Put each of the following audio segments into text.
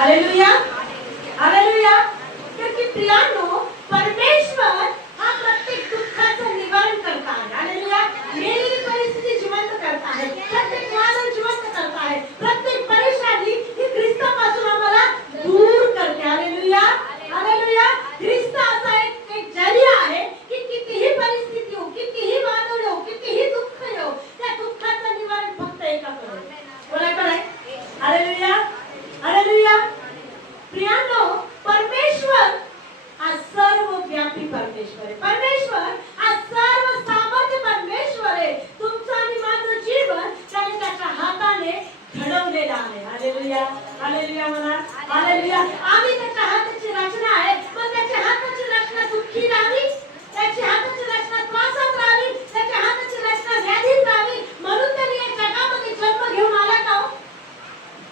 Hallelujah, hallelujah. क्योंकि प्रियानो, परमेश्वर हा प्रत्येक दुःखाचं निवारण करता है. हालेलुया. मेरी परिस्थिती जिवंत करता है, प्रत्येक मानव जिवंत करता है, प्रत्येक परेशानी ही ख्रिस्तापासून आम्हाला दूर करते. Hallelujah, hallelujah. ख्रिस्त असा एक जरिया आहे की कितीही परिस्थिती हो, कितीही वादळ हो, कितीही दुःख हो, त्या दुःखाचं निवारण फक्त एकाकडे. कोणाकडे? Hallelujah, hallelujah. प्रियानो, परमेश्वर हा सर्वव्यापी परमेश्वर आहे. परमेश्वर हा सर्व सामर्थ्य परमेश्वर आहे. तुमचं आणि माझं जीवन त्याने त्याच्या हाताने घडवलेलं आहे. हालेलुया, हालेलुया म्हणा. हालेलुया. आम्ही त्याच्या हाताची रचना आहे. मग त्याच्या हाताची रचना दुःखी राहावी, त्याच्या हाताची रचना त्रासात राहावी, त्याच्या हाताची रचना व्याधीत राहावी म्हणून त्याने या जगामध्ये जन्म घेऊन आला का हो?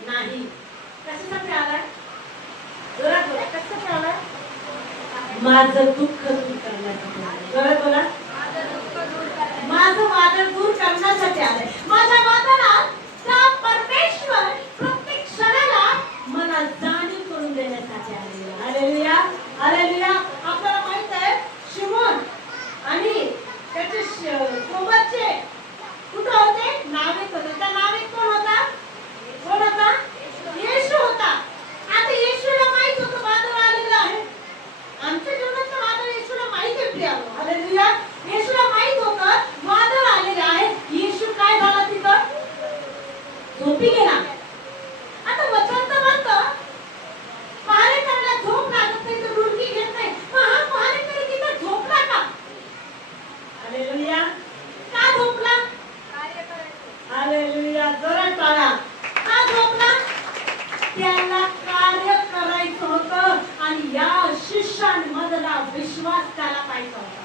नाही. कशासाठी आलाय? जोरात बोला. कशासाठी आलाय? माझं दुःख दूर करण्यासाठी. जोरात बोला. माझं वादळ दूर करण्यासाठी आलंय. माझ्या वादळात त्या परमेश्वर प्रत्येक क्षणाला मला जाणीव करून देण्यासाठी आले. Hallelujah, hallelujah. आपल्याला माहित आहे शिमोन आणि त्याचे सोबतचे कुठं होते? नाविक होते. त्या नाविक कोण होता? कोण होता? येशू होता. आता येशूला माहित होतं वादळ आलेलं आहे. आमच्या जीवनाचं वादळ येशूला माहित आहे प्रियानो. हालेलुया. येशूला माहित होतं वादळ आलेलं आहे. येशू काय झाला तिथं? झोपी गेला. आता वचन तर म्हणतं पहारेकऱ्याला झोप लागत नाही तर रुडकी घेत नाही. मग हा पहारेकरी तिथं झोपला का? हालेलुया. का झोपला? कार्य करायचं. हालेलुया. जोरात टाळा. का झोपला? त्याला कार्य करायचं होतं आणि या शिष्यांमधला विश्वास त्याला पाहिजे होता.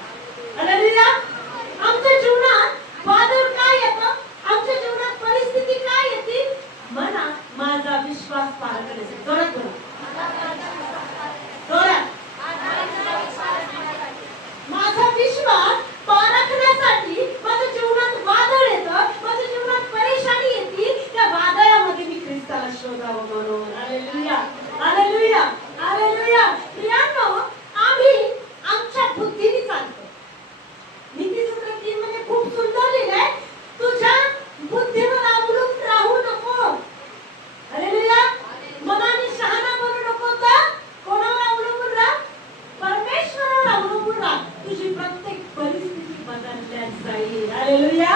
हालेलुया. आमच्या जीवनात वादळ काय येतं? आमच्या जीवनात परिस्थिती काय येते? म्हणा माझा विश्वास पारखण्यासाठी. जोरात बोला. जोरात. माझा विश्वास पारखण्यासाठी माझ्या जीवनात वादळ येतं, माझ्या जीवनात परेशानी येते. त्या वादळामध्ये मी ख्रिस्ताला शोधावं म्हणून. Hallelujah, hallelujah, hallelujah. प्रियानो, आम्ही आमच्या बुद्धीने चालतो. नीतिसूत्र 3 मध्ये खूप सुंदर लिहिलंय, तुझ्या बुद्धीवर अवलंबून राहू नको. हालेलुया. मनाने शहाणा बनू नको तर कोणावर अवलंबून राहा? परमेश्वरावर अवलंबून राहा. तुझी प्रत्येक परिस्थिती बदलल्या जाईल. Hallelujah,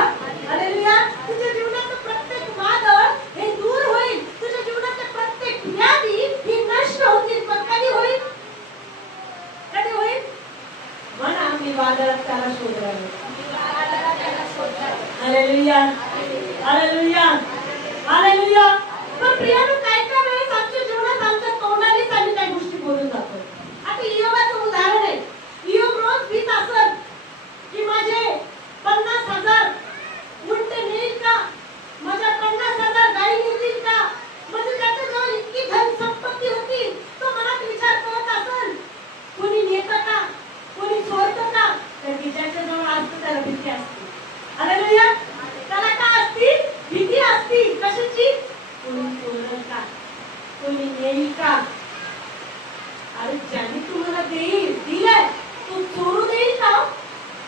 hallelujah. तुझ्या जीवनाचं प्रत्येक वादळ हे दूर होईल. तुझ्या जीवनाचे प्रत्येक व्याधी ही नष्ट होतील. पण कधी होईल? कधी होईल? म्हणा मी वादळात त्याला शोधणार. Hallelujah, hallelujah, hallelujah. पण प्रियानो, काय काय वेळेस आमच्या जीवनात आमच्या तोंडानेच आम्ही काही गोष्टी बोलून जातो. आता इयोबाचं उदाहरण आहे. इयोब रोज भीत असत की माझे 50,000 उंट नेईल का? माझ्या 50,000 गायी येतील का? म्हणजे त्याच्याजवळ इतकी धन संपत्ती होती. तो मनात विचार करत असेल कोणी नेतं का? कोणी चोरतं का? तर ज्याच्याजवळ असतं त्याला भीती असते. हालेलुया. त्याला काय असती? भीती असती. कशाची? कोणी चोरल का? कोणी नेईल का? अरे ज्याने तुम्हाला दिलंय तो चोरू देईल का?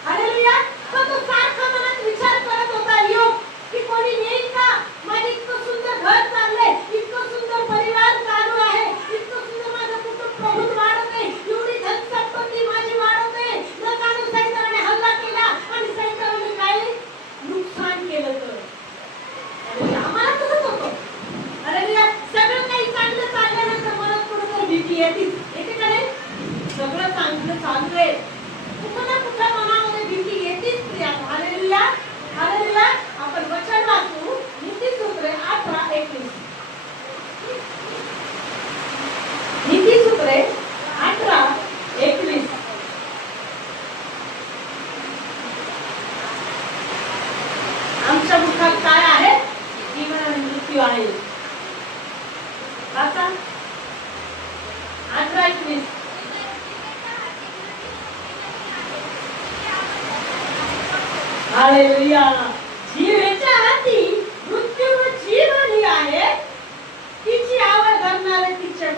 हालेलुया. तो सारखा मनात विचार करत होता योग की कोणी नेईल का? माझे इतकं सुंदर घर चाललंय, इतकं सुंदर परिवार चालू आहे, इतकं सुंदर माझं कुटुंब प्रभूत वाढत आहे, एवढी धन संपत्ती माझी वाढत आहे. न जाणून सैतानाने हल्ला केला आणि सैतानाने काय नुकसान केलं तर आम्हाला तसंच होतं. हालेलुया. सगळं काही चांगलं चालल्यानंतर मनात कुठं भीती येते. येते का नाही? सगळं चांगलं चालू आहे, कुठं ना कुठं मनामध्ये भीती येतेच प्रियानो. Hallelujah, hallelujah. आपण वचन वाचू. नीतिसूत्रे 18:21. नीतिसूत्रे 18:21. आमच्या मुखात काय आहे? जीवन आणि मृत्यू आहे. वाचा. 18:21. हालेलुया. जीवेच्या हाती मृत्यू व जीवन ही आहे, तिची आवड धरणारे तिच्या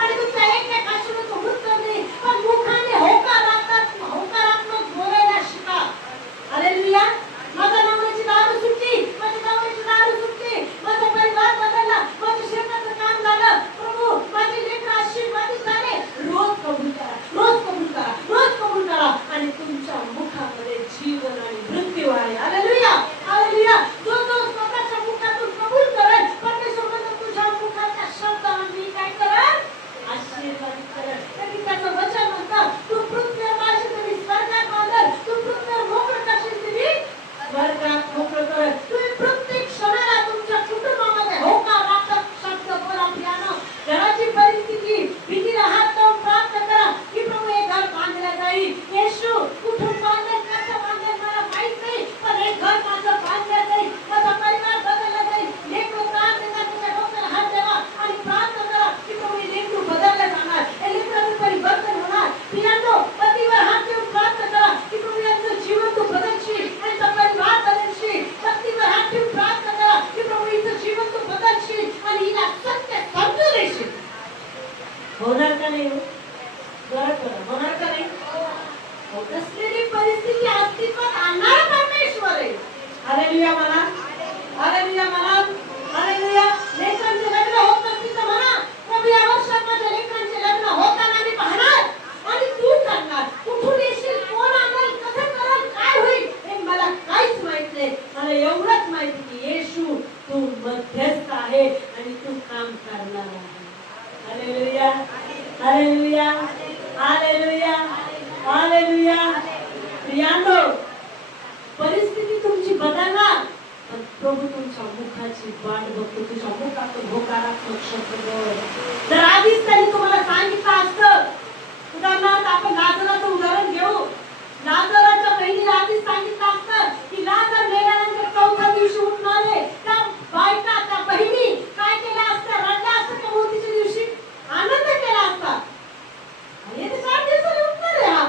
आणि तुमच्या एक आशीर्वादाचं उत्तर नाही, पण मुखाने होकारात्मक बोलायला शिका. हालेलुया. माझ्या नवऱ्याची दारू सुटली, माझ्या नवऱ्याची दारू सुटली, माझा परिवार बदलला, माझ्या शेताचं काम झालं, प्रभू माझे लेकरं आशीर्वादित झाले. रोज कबूल करा, रोज कबूल करा, रोज कबूल करा आणि तुमच्या मुखामध्ये जीवन आणि मृत्यू आहे. Hallelujah, hallelujah. जो स्वतःच्या मुखातून कबूल करेल, परमेश्वर म्हणतो तुझ्या मुखाच्या शब्दाने मी काय करेल? आशीर्वादित करेल. तरी त्याचं वचन म्हणतं, तू पृथ्वीवर माझी तरी स्वर्गात बांधेल, तू पृथ्वीवर मोकळं करशील तरी स्वर्गात मोकळं करेल. तुम्ही प्रत्येक क्षणाला तुमच्या कुटुंबामध्ये होकारात्मक शब्द बोला. प्रियानो, घराची परिस्थिती भीतीला हात लावून प्रार्थना करा की प्रभू हे घर बांधलं जाईल. येशू कुठून बांधेल, कसं बांधेल मला माहित नाही, पण हे घर माझं बांधलं जाईल, माझा परिवार बदलला जाईल. लेकरू त्रास देतात, त्याच्या डोक्याला हात द्यावा आणि प्रार्थना करा की प्रभू हे लेकरू बदललं जाणार, हे लेकराचं परिवर्तन होणार. प्रियानो, पतीवर हात देऊन प्रार्थना करा की प्रभू यांचं जीवन तू बदलशील, यांचा परिवार बदलशील. पतीवर हात देऊन प्रार्थना करा की प्रभू हिचं जीवन तू बदलशील आणि हिला सत्य समजून देशील. होणार का नाही? होणार का नाही? कसलेली परिस्थिती अस्तित्वात आणणारा परमेश्वर आहे. हालेलुया म्हणा, हालेलुया म्हणा, हालेलुया. लेकरांचे लग्न होत नसतील तर म्हणा, प्रभू या वर्षात माझ्या लेकरांचे लग्न होताना मी पाहणार आणि तू करणार. कुठून येशील, कोण आणेल, कसं करेल, काय होईल हे मला काहीच माहित नाही. मला एवढंच माहिती की येशू तू मध्यस्थ आहे आणि तू काम करणार आहे. Hallelujah, hallelujah, hallelujah, hallelujah. प्रियानो, परिस्थिती तुमची बदलणार, पण प्रभू तुमच्या मुखाची वाट बघतो. तुझ्या मुखातून होकारात्मक शब्द बोल. जर आधीच त्यांनी तुम्हाला सांगितलं असतं, उदाहरणार्थ आपण लाजराचं उदाहरण घेऊ. लाजराच्या बहिणीला आधीच सांगितलं असतं की लाजर मेल्यानंतर चौथ्या दिवशी उठणार आहे, त्या बायका, त्या बहिणी काय केलं असतं? रडल्या असतं का मोतीच्या दिवशी? आनंद केला असता. हे तर 7 दिवसाला उठणार आहे हा.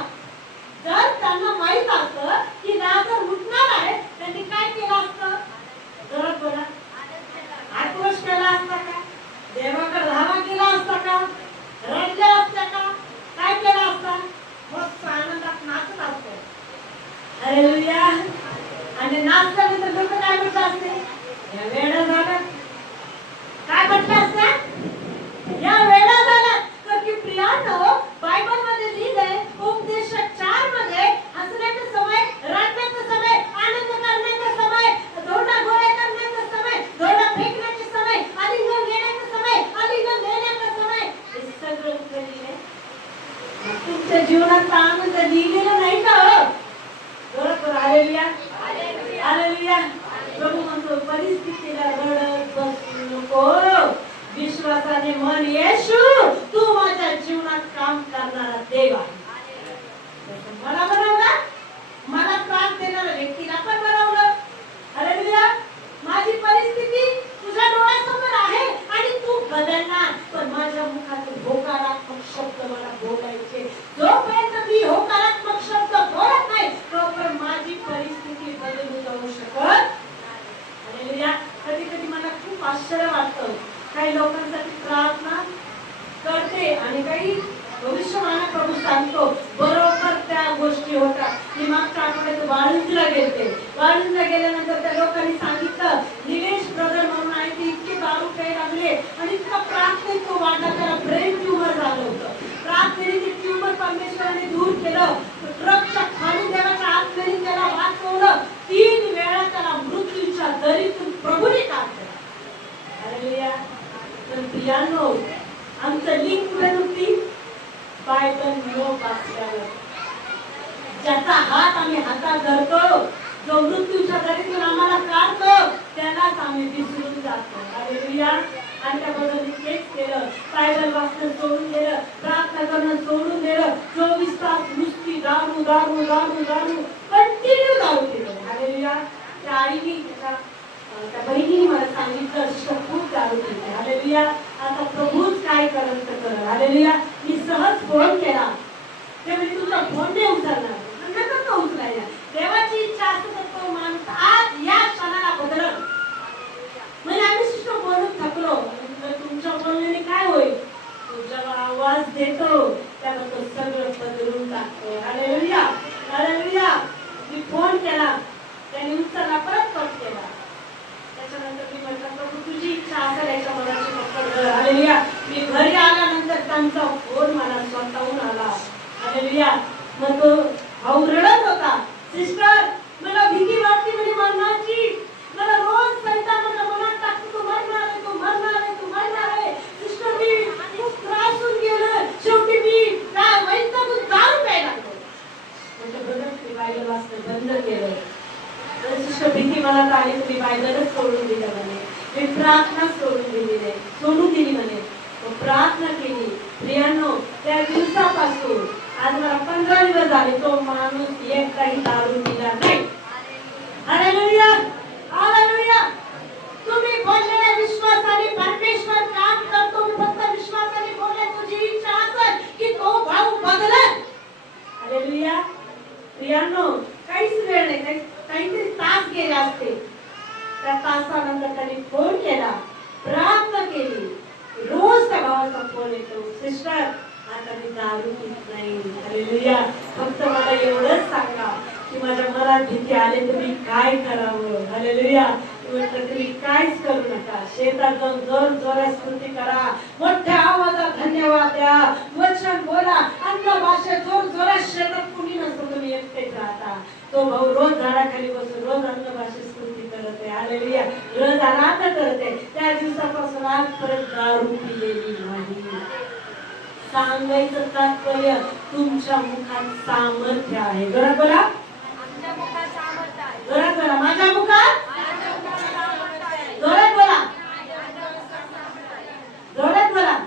जर त्यांना माहित असतं की लाजर उठणार आहे, त्यांनी काय केलं असतं? जरा बघा, आक्रोश केला असता का? देवाकडे धावा केला असता का? रडल्या असत्या का? काय केलं असतं? मस्त आनंदात नाचत असतो. हालेलुया. आणि नाचल्यानंतर लोक काय म्हटलं असते? या वेळा झाला. काय म्हटलं असतं? या वेळा झाला. तर की प्रियानो, बायबल मध्ये लिहिलंय, उपदेशक 4 मध्ये हसण्याचा समय, रडण्याचा समय, आनंद करण्याचा समय, धोंडा गोळा करण्याचा समय, धोंडा फेकण्याचा समय, आलिंगन घेण्याचा समय, आलिंगन देण्याचा समय, हे सगळं लिहिलंय. तुमच्या जीवनाचा आनंद लिहिलेला नाही का? बरोबर. Hallelujah, hallelujah. प्रभू म्हणतो परिस्थितीला रडत बसू नको, विश्वासाने म्हण येशू तू माझ्या जीवनात काम करणारा देव आहे. मला बनवलं, मला त्रास देणाऱ्या व्यक्तीला पण बनवलं. हालेलुया. माझी परिस्थिती तुझ्या डोळ्यासमोर आहे आणि तू बदलणार, पण माझ्या मुखातून होकारात्मक शब्द मला बोलायचे. जोपर्यंत मी होकारात्मक शब्द बोलत नाही, तोपर्यंत माझी परिस्थिती बदलू जाऊ शकत. हालेलुया. कधी कधी मला खूप आश्चर्य वाटतं, काही लोकांसाठी प्रार्थना करते आणि काही भविष्यवाणी प्रभू सांगतो, बरोबर त्या गोष्टी होतात. मी मागच्या आठवड्यात वाळुंजला गेले. वाळुंजला गेल्यानंतर त्या लोकांनी सांगितलं, निलेश ब्रदर म्हणून आहे ते इतके दारू प्यायला लागले आणि इतका प्रार्थनेत तो वाढला, त्याला ब्रेन ट्यूमर झालं होतं. प्रार्थनेने ते ट्यूमर परमेश्वराने दूर केलं. ट्रकच्या खाली देवाच्या आतमध्ये त्याला वाचवलं. 3 वेळा त्याला मृत्यूच्या दरीतून प्रभूने काढलं. हालेलुया. तर प्रियानो, आमचं लिंक कुठे होती? बायबल न वाचल्यावर. ज्याचा हात आम्ही हातात धरतो, जो मृत्यूच्या दरीतून आम्हाला काढतो, त्यालाच आम्ही विसरून जातो. हालेलुया. आणि त्याबद्दल तेच केलं. बायबल वाचणं सोडून दिलं, प्रार्थना करणं सोडून दिलं. 24 तास नुसती दारू दारू दारू दारू कंटिन्यू दारू पिलं. हालेलुया. त्या आईनी त्या बहिणीने मला सांगितलं, खूप दारू पिते. हालेलुया. आता प्रभूच काय करत कर. हालेलुया. मी सहज फोन केला, ते म्हणजे तुझा फोन नाही उचलणार. नका उचलायला. देवाची इच्छा असते तर तो माणूस आज या क्षणाला बदलत. म्हणजे आम्ही शिष्ट बोलून थकलो. तुमच्या बोलण्याने काय होईल? तो जेव्हा त्रास देतो त्याला तो सगळं बदलून टाकतो. Hallelujah, hallelujah. मी फोन केला, त्याने उचलला, परत फोन केला. त्याच्यानंतर मी म्हटलं प्रभू तुझी इच्छा असेल याच्या मनाची पकड कर. हालेलुया. मी घरी आल्यानंतर त्यांचा फोन मला स्वतःहून आला. हालेलुया. मग तो भाऊ रडत होता, सिस्टर मला भीती वाटते म्हणे मरणाची, मला रोज सैतान मला मनात टाकतो तू मरणार आहे, तू मरणार आहे, तू मरणार आहे. सिस्टर मी खूप त्रास होऊन गेलं, शेवटी मी काय वैतागून दारू प्यायला लागलो. म्हणजे ब्रदर मी बायबल वाचणं बंद केलं. सिस्टर भीती मला आली, तुम्ही बायबलच सोडून दिलं म्हणे, मी प्रार्थना सोडून दिली म्हणे. प्रार्थना केली. प्रियांनो त्या दिवसापासून आज मला 15 दिवस झाले तो माणूस एकदाही दारू पिला नाही. Hallelujah, hallelujah. तुम्ही बोललेल्या विश्वासाने परमेश्वर काम करतो. मी फक्त विश्वासाने बोलले, तुझी इच्छा असेल की तो भाऊ बदलेल. हालेलुया. प्रियांनो काहीच वेळ नाही, काहीतरी तास गेले असते. त्या तासानंतर त्यांनी फोन केला, प्रार्थना केली. रोज त्या भावाचा फोन येतो, सिस्टर आता मी दारू पित नाही. हालेलुया. फक्त मला एवढंच सांगा की माझ्या मनात भीती आली तर मी काय करावं. हालेलुया. म्हटलं तुम्ही काहीच करू नका, शेतात जाऊन जोर जोरात स्तुती करा, मोठ्या आवाजात धन्यवाद द्या, वचन बोला, अन्य भाषेत जोर जोरात. शेतात कुणी नसतं, तुम्ही एकटेच राहता. तो भाऊ रोज झाडाखाली बसून रोज अन्य भाषेत स्तुती करत आहे. हालेलुया. रोज आराधना करत आहे. त्या दिवसापासून आजपर्यंत दारू पिलेली नाही. सांगायचं तात्पर्य तुमच्या मुखात सामर्थ्य आहे. जोरात बोला, जोरात बोला, माझ्या मुखात, जोरात बोला, जोरात बोला.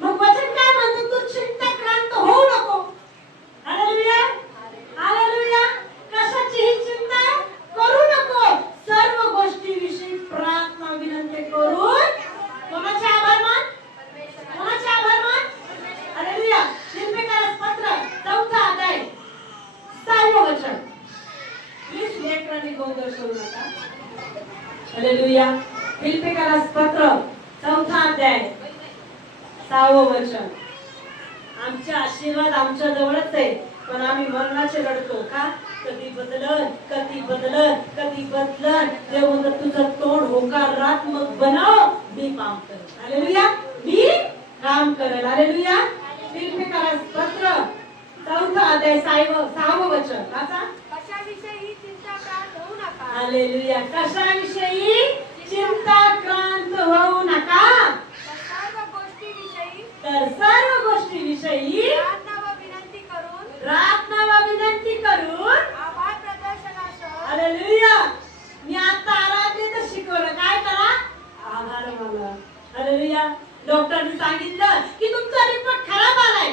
मग वचन काय म्हणतो, तू चिंताक्रांत होऊ नको. Hallelujah, hallelujah. कशाचीही चिंता करू नको, सर्व गोष्टीविषयी प्रार्थना विनंती करून कोणाचे आभार मान, कोणाचे आभार मान. हालेलुया. फिलिप्पियर्स पत्र 4 अध्याय 6 वचन. प्लीज लेकरांनी गोंधळ करू नका. हालेलुया. फिलिप्पियर्स पत्र 4 अध्याय 6 वचन. आमचे आशीर्वाद आमच्या जवळच आहे, पण आम्ही मरणाचे रडतो का. कधी बदलन, कधी बदलन, कधी बदलन. देव तुझं तोंड होकारात्मक बनव, मी काम करेल. हालेलुया, मी काम करेल. हालेलुया. फिलिप्पियर्स पत्र 4 अध्याय 6 वचन. कशाविषयी चिंताक्रांत होऊ नका. हालेलुया. कशाविषयी चिंताक्रांत होऊ नका, तर सर्व गोष्टीविषयी प्रार्थना व विनंती करून आभार प्रदर्शनासह. हालेलुया. मी आता आराधनेत शिकवलं काय करा, आभार माना. हालेलुया. डॉक्टरने सांगितलं की तुमचा रिपोर्ट खराब आलाय,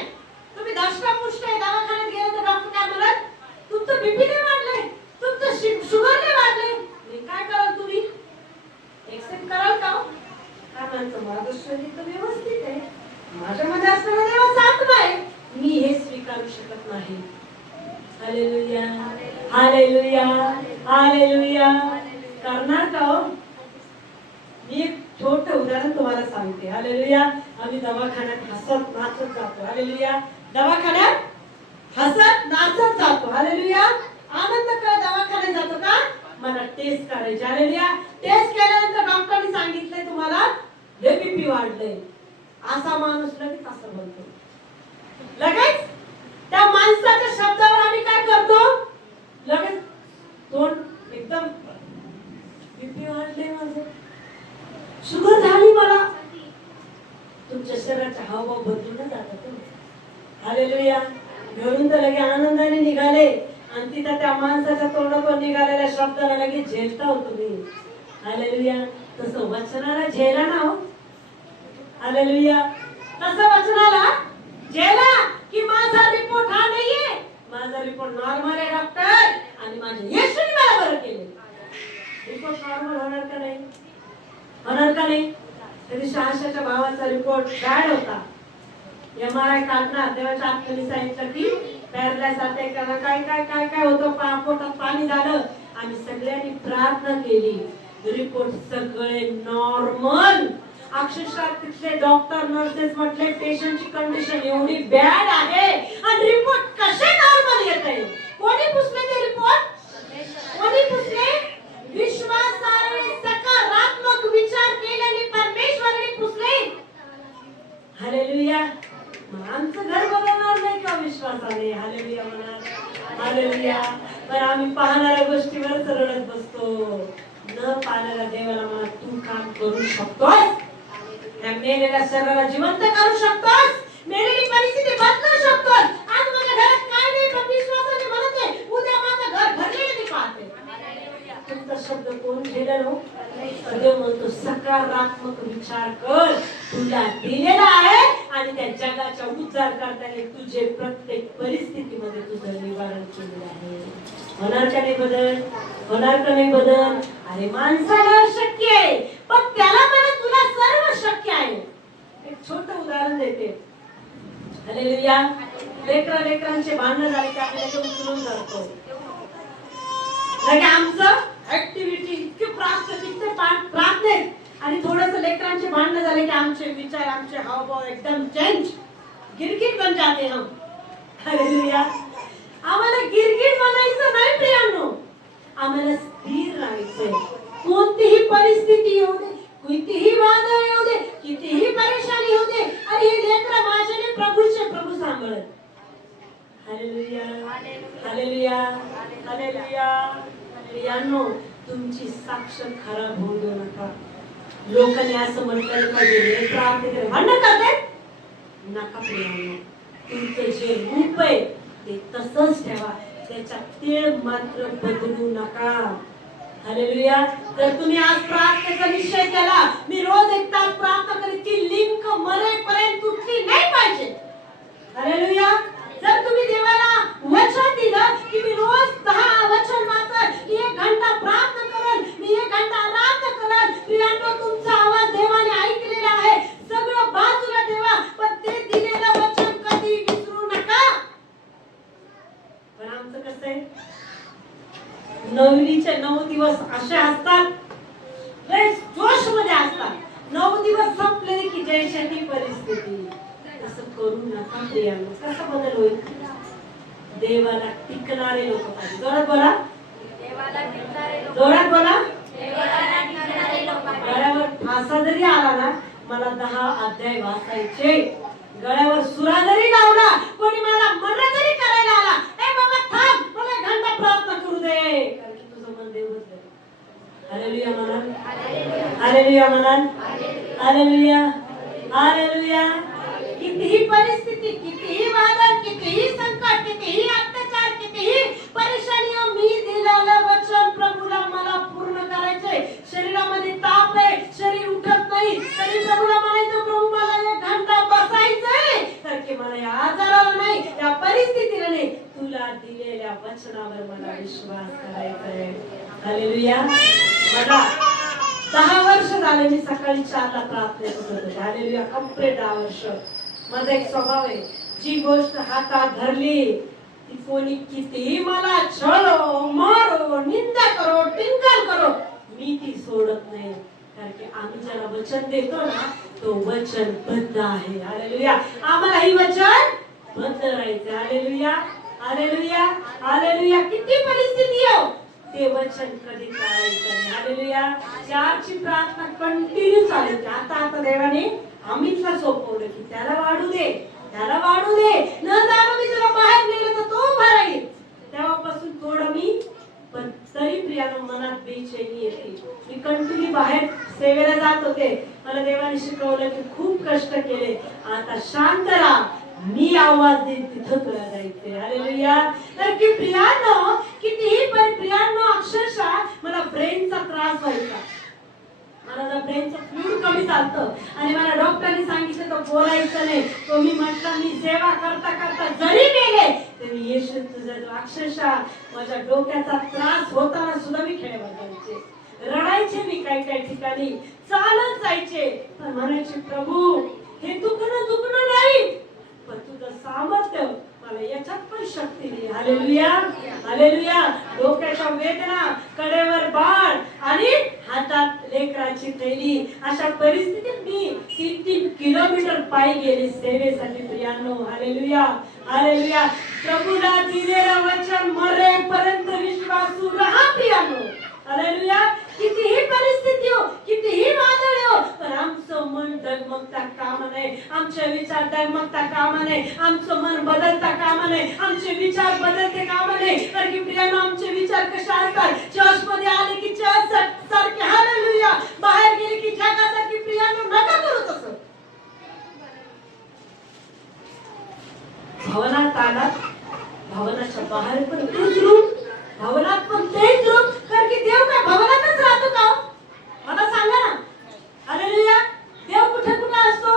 तुम्ही धष्टपुष्ट आहे. दवाखान्यात गेले तर डॉक्टर काय म्हणत, तुमचं बीपी नाही वाढलंय, तुमचं शुगर नाही वाढलंय. मी काय कराल, तुम्ही एक्सेप्ट कराल का. काय म्हणतो, माझं शरीर तर व्यवस्थित आहे, माझ्यामध्ये असणारा देवाचा आत्मा आहे, मी हे स्वीकारू शकत नाही. Hallelujah, hallelujah, hallelujah. करणार का हो. मी एक छोटं उदाहरण तुम्हाला सांगते. हालेलुया. आम्ही दवाखान्यात हसत नाचत जातो. हालेलुया. दवाखान्यात हसत नाचत जातो. हालेलुया. आनंद कर दवाखान्यात जातो का, मला टेस्ट करायची. हालेलुया. टेस्ट केल्यानंतर डॉक्टरने सांगितलंय तुम्हाला हे बीपी वाढलंय. असा माणूस लगेच असं बोलतो, लगेच त्या माणसाच्या शब्दावर आम्ही काय करतो, लगेच तोंड एकदम बीपी वाढले, माझं शुगर झाली, मला. तुमच्या शरीराचा हावभाव बदलून जातात. हालेलुया. घरून तर लगे आनंदाने निघाले आणि तिथं त्या माणसाच्या तोंडातून निघालेल्या शब्दाला लगेच झेलता हो तुम्ही. हालेलुया. तसं वचनाला झेला ना हो. हालेलुया. तसं वचनाला झेला की माझा रिपोर्ट हा नाहीये, माझा रिपोर्ट नॉर्मल आहे डॉक्टर, आणि माझे येशूने मला बरं केले. रिपोर्ट नॉर्मल होणार का नाही, होणार का नाही. तरी शहाशाच्या भावाचा रिपोर्ट बॅड होता. MRI काढणार, देवाच्या आत्म्याने सांगितलं की पॅरलाइज आहे, काय काय काय काय होतं, पोटात पाणी झालं. आम्ही सगळ्यांनी प्रार्थना केली, रिपोर्ट सगळे नॉर्मल. अक्षरशः तिथले डॉक्टर नर्सेस म्हटले पेशंटची कंडिशन एवढी बॅड आहे आणि रिपोर्ट कसे नॉर्मल येते. कोणी पुसले ते रिपोर्ट? कोणी पुसले? विश्वासार्ह सकारात्मक विचार केलेले परमेश्वराने पुसले. हालेलुया. मग आमचं घर बदलणार नाही का विश्वासाने? हालेलुया म्हणा. हालेलुया. पण आम्ही पाहणाऱ्या गोष्टीवर रडत बसतो. न पाहणाऱ्या देवाला म्हणा तू काम करू शकतोस. या मेलेल्या शरीराला जिवंत करू शकतोस. मेलेली परिस्थिती बदलू शकतोस. आज माझ्या घरात काय नाही पण विश्वासाने म्हणते उद्या माझं घर भरलेलं मी पाहते. तुमचा शब्द कोण केलेलो? देव म्हणतो सकारात्मक विचार कर. तुला दिलेला आहे आणि त्या जगाचा उद्धार करताना तुझे प्रत्येक परिस्थितीमध्ये तुझं निवारण केलेलं आहे. होणार का नाही बदल? होणार का नाही बदल? अरे माणसाला शक्य आहे पण त्याला मला तुला सर्व शक्य आहे. एक छोटं उदाहरण देते. हालेलुया. लेकरांचे भांडण झाले की आपण ते उचलून जातो. आमचं ऍक्टिव्हिटी इतके प्रार्थना आणि थोडस लेकरांचे भांडण झाले की आमचे विचार आमचे हावभाव एकदम चेंज गिरगिट बन जाते हम. हालेलुया. आम्हाला गिरगिट बनायचं नाही प्रियांनो. आम्हाला स्थिर राहायचंय. कोणतीही परिस्थिती येऊ दे, कितीही वादळ येऊ दे, कितीही परेशानी येऊ दे, आणि हे लेकरं माझ्याने प्रभूचे प्रभू सांभाळत. हालेलुया. हालेलुया. हालेलुया. प्रियांनो तुमची साक्ष खराब होऊ देऊ नका. लोकांनी असं म्हटलं पाहिजे प्रार्थना भांडण करते नका प्रियांनो. तुमचं जे रूप आहे ते तसंच ठेवा. त्याच्यात ते मात्र बदलू नका. हालेलुया. जर तुम्ही आज प्रार्थनेचा निश्चय केला मी रोज 1 तास प्रार्थना करीत ती लिंक मरेपर्यंत तुटली नाही पाहिजे. हालेलुया. जर तुम्ही देवाला वचन दिलं की मी रोज 10 वचन वाचन, 1 घंटा प्रार्थना करेन, मी 1 घंटा आराधना करेन, प्रियांनो तुमचा आवाज देवाने ऐकलेला आहे. सगळं बाजूला ठेवा पण ते दिलेलं वचन कधी विसरू नका. पण आमचं कसं आहे? नवरीचे 9 दिवस असे असतात लय जोश मध्ये असतात. 9 दिवस संपले की जैसे ती परिस्थिती. असं करू नका प्रियांनो. कसा बदल होईल? देवाला टिकणारे लोक पाहिजे. जोरात बोला. देवाला टिकणारे लोक. जोरात बोला. देवाला टिकणारे लोक. गळ्यावर फासा जरी आला ना मला 10 अध्याय वाचायचे. गळ्यावर सुरा जरी लावला कोणी मला मरण जरी करायला आला ए बाबा थांब मला 1 घंटा प्रार्थना करू दे कारण की तुझं मन देव बदलेल. हालेलुया म्हणा. हालेलुया म्हणा. हालेलुया. हालेलुया. कितीही परिस्थिती, कितीही वादळ, कितीही संकट, कितीही अत्याचार, कितीही परेशानी मी दिलेलं वचन प्रभूला मला पूर्ण करायचंय. शरीरामध्ये ताप आहे, शरीर उठत नाही तरी प्रभूला म्हणायचं प्रभू मला 1 घंटा बसायचंय तर की मला या आजाराला नाही या परिस्थितीला नाही तुला दिलेल्या वचनावर मला विश्वास करायचाय. हालेलुया. बघा 10 वर्ष झाले मी सकाळी 4ला प्रार्थना करत होते. हालेलुया. कंप्लीट 10 वर्ष. माझा एक स्वभाव आहे जी गोष्ट हातात धरली ती कोणी कितीही मला छळो मारो निंदा करो टिंगल करो मी ती सोडत नाही. कारण की आम्ही ज्याला वचन देतो ना तो वचन बद्ध आहे. हालेलुया. आम्हाला ही वचन बद्ध राहायचं. हालेलुया. हालेलुया. हालेलुया. किती परिस्थिती येऊ ते वचन कधी टाळायचं नाही. हालेलुया. 4ची प्रार्थना कंटिन्यू चालू होती. आता देवाने आम्हीला सोपवलं की त्याला वाढू दे, त्याला वाढू दे. न जाणं मी तुला बाहेर नेलं तर तो उभा राहील. तेव्हापासून थोडं मी पण तरी प्रियानो मनात बेचैनी येते. मी कंटिन्यू बाहेर सेवेला जात होते. मला देवाने शिकवलं की खूप कष्ट केले. आता शांत राहा मी आवाज देईन तिथं तुला जायचंय. हालेलुया. तर की प्रियानो कितीही पण प्रियानो अक्षरशः मला ब्रेनचा त्रास व्हायचा. मला ब्रेनचं फ्लूइड कमी चालतं आणि मला डॉक्टरने सांगितलं तर बोलायचं नाही. तो मी म्हटलं मी सेवा करता करता जरी गेले तरी येशू तुझं अक्षरशः माझ्या डोक्याचा त्रास होताना सुद्धा मी खेळायला जायचे, रडायचे मी काही ठिकाणी, चालत जायचे पण म्हणायचे प्रभू हे दुखणं नाही पण तुझं सामर्थ्य मला याच्यात पण शक्ती दे. हालेलुया. हालेलुया. डोक्याच्या वेदना, कडेवर बाळ आणि हातात लेकराची थैली, अशा परिस्थितीत मी 3 किलोमीटर पायी गेले सेवेसाठी प्रियांनो. Hallelujah, hallelujah. प्रभूला दिलेलं वचन मरेपर्यंत विश्वासू राहा प्रियांनो. हालेलुया. कितीही परिस्थिती हो, कितीही वादळ हो, पण आमचं मन डगमगता कामा नये, आमचे विचार डगमगता कामा नये, आमचं मन बदलता कामा नये, आमचे विचार बदलते कामा नये. कारण की प्रियांनो, आमचे विचार कशा असतात, चर्च मध्ये आले की चर्च सारखे, हालेलुया, बाहेर गेले की जगासारखी. प्रियांनो, नका करू तसं. भवनात आलात, भवनाच्या बाहेर पण तेच रूप, भवनात पण तेच रूप. कारण की देव काय भवनातच राहतो का? मला सांगा ना. हालेलुया. देव कुठे कुठे असतो?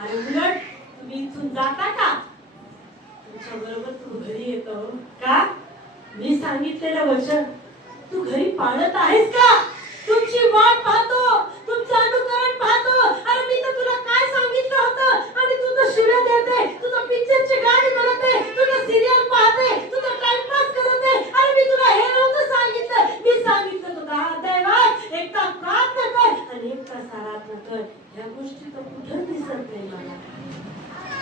अरे उलट तुम्ही इथून जाता का, तुमच्या बरोबर तू घरी येतो का? मी सांगितलेलं वचन तू घरी पाळत आहेस का? तुमची वाट पाहतो, तुमचं अनुकरण पाहतो. अरे मी तर तुला काय सांगितलं होतं आणि तू तर शिव्या देते, तुझं पिक्चरची गाणी बनवते, तुझं सिरियल पाहते, तुझं टाइमपास करते. अरे मी तुला हे नव्हतं सांगितलं. मी सांगितलं तुला दैवात एक तास प्रार्थना कर आणि एक तास आराधना कर. या गोष्टी तर कुठं दिसत नाही मला.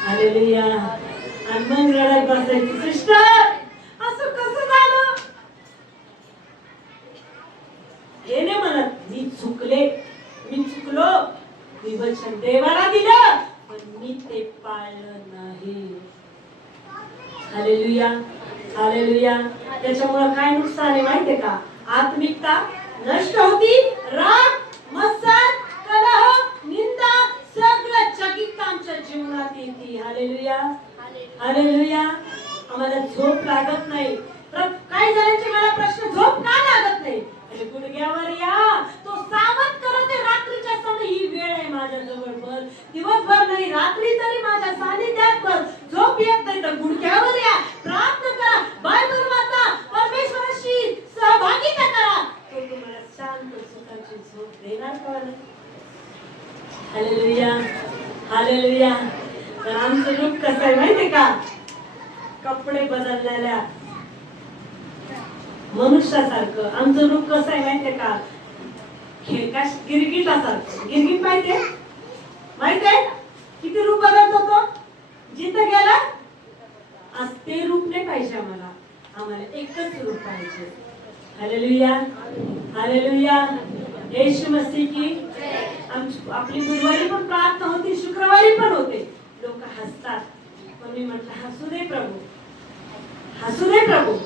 हालेलुया. आणि मग रडत बसायची, सिस्टर असं कसं झालं? हे नाही म्हणत मी चुकले, मी चुकलो, मी वचन देवाला दिलं पण मी ते पाळलं नाही. Hallelujah, hallelujah. त्याच्यामुळे काय नुकसान आहे माहितीये का? आत्मिकता नष्ट होती, राग, मत्सर, कलह, निंदा सगळं चकित आमच्या जीवनात येते. Hallelujah, hallelujah. आम्हाला झोप लागत नाही. काही जणांचे मला प्रश्न, झोप का लागत नाही? अरे गुडघ्यावर या, तो सावध करत आहे रात्रीच्या समय. ही वेळ आहे माझ्या जवळ, बस दिवसभर नाही, रात्री तरी माझ्या सानिध्यात बस. झोप येत नाही तर गुडघ्यावर या, प्रार्थना करा, बायबल वाचा, परमेश्वराशी सहभागिता करा. तो तुम्हाला शांत सुखाची झोप देणार का? Hallelujah, hallelujah. तर आमचं रूप कसं आहे माहितीये का? कपडे बदललेल्या मनुष्यासारखं. आमचं रूप कसं आहे माहितीये का? गिरगिटासारखं. गिरगिट माहितीये, माहितीये किती रूप बदलत होतो जिथं गेला. आज ते रूप नाही पाहिजे आम्हाला, आम्हाला एकच रूप पाहिजे. Hallelujah, hallelujah. येशू मसीह की आपली गुरुवारी पण प्रार्थना होती, शुक्रवारी पण होते. लोक हसतात, पण मी म्हटलं हसू दे प्रभू, हसू दे प्रभू,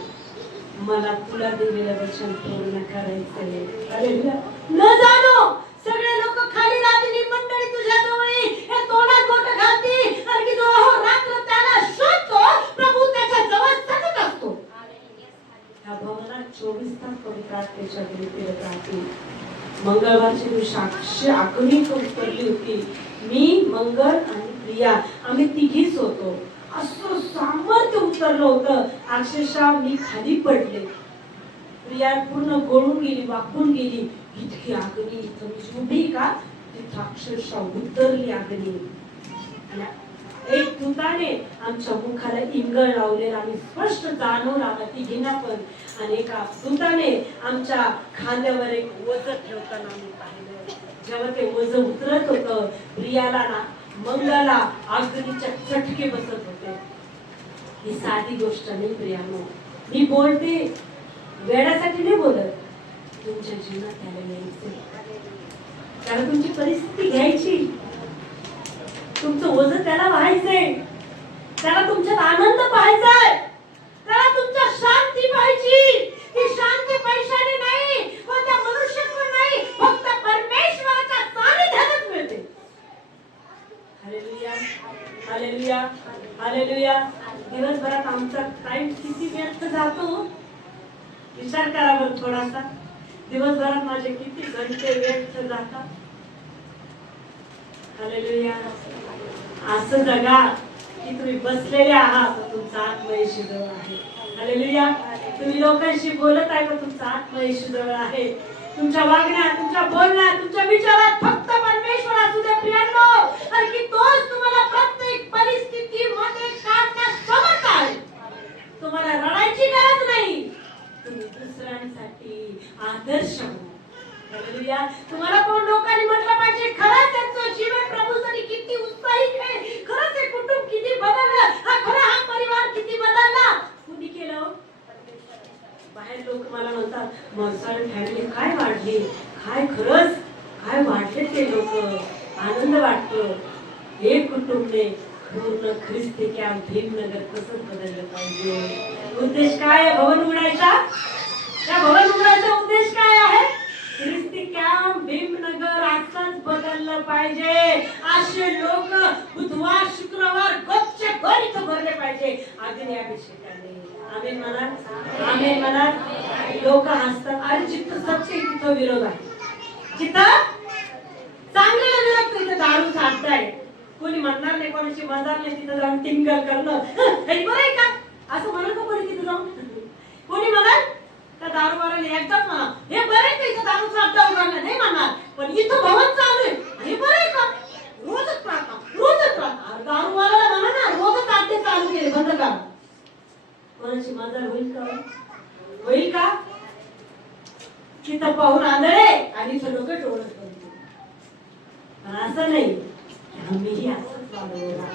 मला तुला दिलेलं वचन पूर्ण करायचंय. हालेलुया. न जाणो सगळे लोक खाली राहतील, मंडळी तुझ्या जवळ हे तोंडात बोट घालतील. कारण की जो रात्र त्याला शोधतो, प्रभू त्याच्या जवळ सतत असतो. या भवनात 24 तास पवित्र आत्म्याच्या फिरत राहतील. मंगळवारची दिवशी आखणी उतरली होती. मी, मंगळ आणि प्रिया, आम्ही तिघीच होतो. असं सामर्थ्य उतरलं होतं, अक्षरशः मी खाली पडले. प्रिया पूर्ण गळून गेली, वाकून गेली. इतकी आगनी, इथं मी उभी का तिथं अक्षरशः उतरली आगनी. एक दूताने आमच्या मुखाला इंगळ लावलेला आम्ही स्पष्ट जाणवला आम्हाला तिघींना पण. आणि एका दूताने आमच्या खांद्यावर एक वज ठेवताना आम्ही पाहिलं. जेव्हा ते वज उतरत होतं, प्रियाला ना मंगळाला अग्नीच्या चटके बसत होते. ही साधी गोष्ट नाही प्रियानो. मी बोलते वेळासाठी नाही बोलत, तुमच्या जीवनात त्याला यायचं. कारण तुमची परिस्थिती घ्यायची, तुमचं वज त्याला व्हायचंय, त्याला तुमच्यात आनंद पाहायचाय, त्याला तुमच्या शांती पाहिजे. ती शांती पैशाने नाही, कोणत्या मनुष्याकडून नाही, फक्त परमेश्वराच्या सानिध्यातच मिळते. Hallelujah, hallelujah, hallelujah. दिवसभरात आमचा टाइम किती व्यर्थ जातो विचार करा बरं थोडासा. दिवसभरात माझे किती घंटे व्यर्थ जातात. हालेलुया. असं जगा की तुम्ही बसलेले आहात, तुमचा आत्मा येशू जवळ आहे. हालेलुया. तुम्ही लोकांशी बोलत आहे, पण तुमचा आत्मा येशू जवळ आहे. तुमच्या वागण्यात, तुमच्या बोलण्यात, तुमच्या विचारात फक्त परमेश्वर असू दे प्रियांनो. कारण की तोच तुम्हाला प्रत्येक परिस्थितीमध्ये काढण्यास समर्थ आहे. तुम्हाला रडायची गरज नाही, तुम्ही दुसऱ्यांसाठी आदर्श हो. हालेलुया. वाटतं हे कुटुंबने पूर्ण ख्रिस्ती कॅम्प भीमनगर कसं बदललं पाहिजे. उद्देश काय आहे भवन उघडायचा? त्या भवन उघडायचा उद्देश काय आहे? ख्रिस्ती कॅम्प भीमनगर आजच बदललं पाहिजे. असे लोक बुधवार शुक्रवार गच्चे घर इथं भरले पाहिजे अग्निअभिषेकाने. आमेन म्हणा, आमेन म्हणा. लोक हसतात आणि जिथं सत्य तिथं विरोध आहे. जिथं चांगल्याला विरोध तिथं दारू साधताय. कोणी म्हणणार नाही, कोणाची मजार नाही, तिथं जाऊन टिंगल करणं हे बरं आहे का असं म्हणत का कोणी तिथं जाऊन? कोणी म्हणाल त्या दारूवाल्याने एकदाच म्हणा हे बरं आहे का इथं दारू साधता उघडलं नाही म्हणणार, पण इथं भवन चालू आहे हे बरं आहे का रोजच प्रार्थना रोजच प्रार्थना. दारूवाल्याला म्हणा ना रोजच आद्य चालू केले बंद करा. कोणाची मजार होईल का? होईल का? तिथं पाहून आंधळे आणि इथं लोक डोळत करतो. असं नाही, आम्हीही असंच वागवला.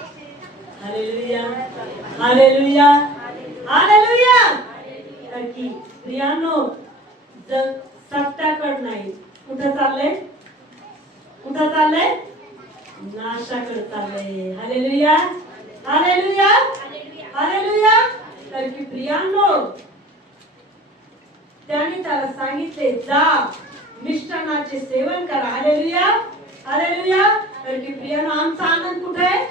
Hallelujah, hallelujah, hallelujah. तर की प्रियानो जग सत्याकडे नाही, कुठं चाललंय? कुठं चाललंय? नाशाकडे चाललंय. Hallelujah, hallelujah, hallelujah. तर की प्रियानो त्याने त्याला सांगितले जा मिष्टान्नाचे सेवन करा. Hallelujah, hallelujah. तर की प्रियानो आमचा आनंद कुठे आहे?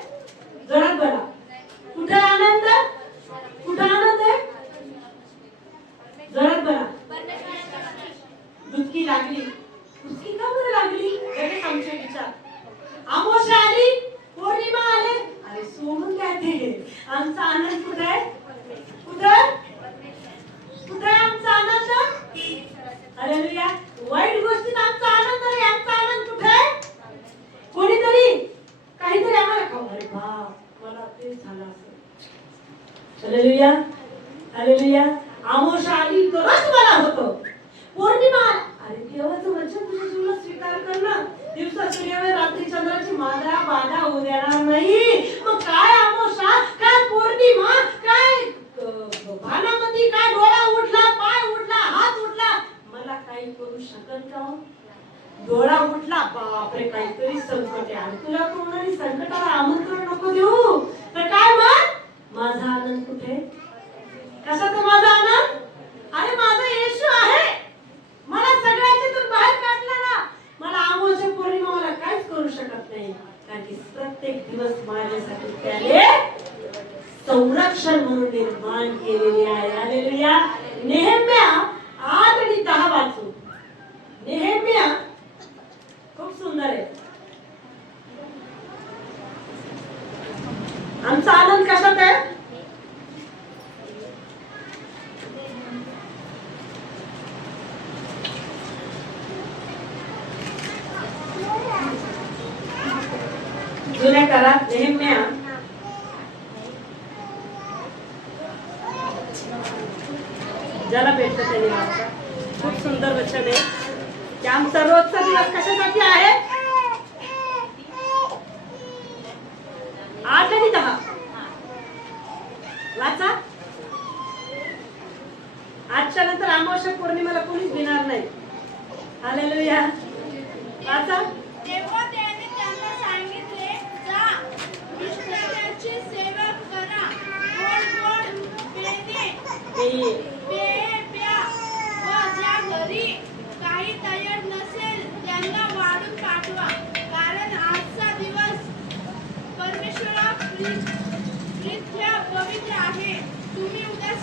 जोरात बोला. कुठे आनंद? कुठे आनंद आहे? जोरात बोला. दुसकी लागली. दुसकी का बरं लागली? लगेच आमचे विचार. अमावस्या आली, पौर्णिमा आले, अरे सोडून काय ते आमचा आनंद कुठे आहे? कुठे कुठे आमचा आनंद? हालेलुया. वाईट गोष्टीत आमचा आनंद नाही, आमचा आनंद कुठे आहे? कोणीतरी काहीतरी आम्हाला खाऊ, अरे बाप मला ते झालं असं. Hallelujah, hallelujah. अमावस्या आली तरच मला होतं. पौर्णिमा अरे देवाचं वचन तुझ्या जीवनात स्वीकार कर ना. दिवसा सूर्यावर रात्री चंद्राची मादा बाधा होऊ देणार नाही. मग काय अमावस्या, काय पौर्णिमा, काय भानामती, काय डोळा उठला, पाय उठला, हात उठला, मला काही करू शकत का? डोळा उठला बापरे काहीतरी संकट आहे आणि तुला कोणाने संकटाला आमंत्रण नको देऊ. तर काय मग माझा आनंद कुठे? कशाचा माझा आनंद? अरे माझा येशू आहे, मला सगळ्यातून बाहेर काढला ना. मला अमावस्या पौर्णिमा मला काहीच करू शकत नाही, कारण की प्रत्येक दिवस माझ्यासाठी त्याने संरक्षण म्हणून निर्माण केलेले आहे. हालेलुया. नेहम्या 8 आणि 10 वाचू. नेहम्या खूप सुंदर आहे. आमचा आनंद कशात आहे? जुन्या काळात नेहम्या ज्याला भेटतं त्याने वाचा. खूप सुंदर वचन आहे की आमचा रोजचा दिवस कशासाठी आहे? 8 आणि 10 वाचा. आजच्या नंतर अमावस्या पौर्णिमेला कोणीच भिणार नाही. हालेलुया. वाचा. तेव्हा त्याने त्यांना सांगितले जा मिष्टान्नाचे सेवन करा, गोड गोड पेये प्या व ज्या घरी काही तयार नसेल त्यांना वाढून पाठवा, कारण आजचा दिवस परमेश्वराप्रित्या पवित्र आहे. तुम्ही उदास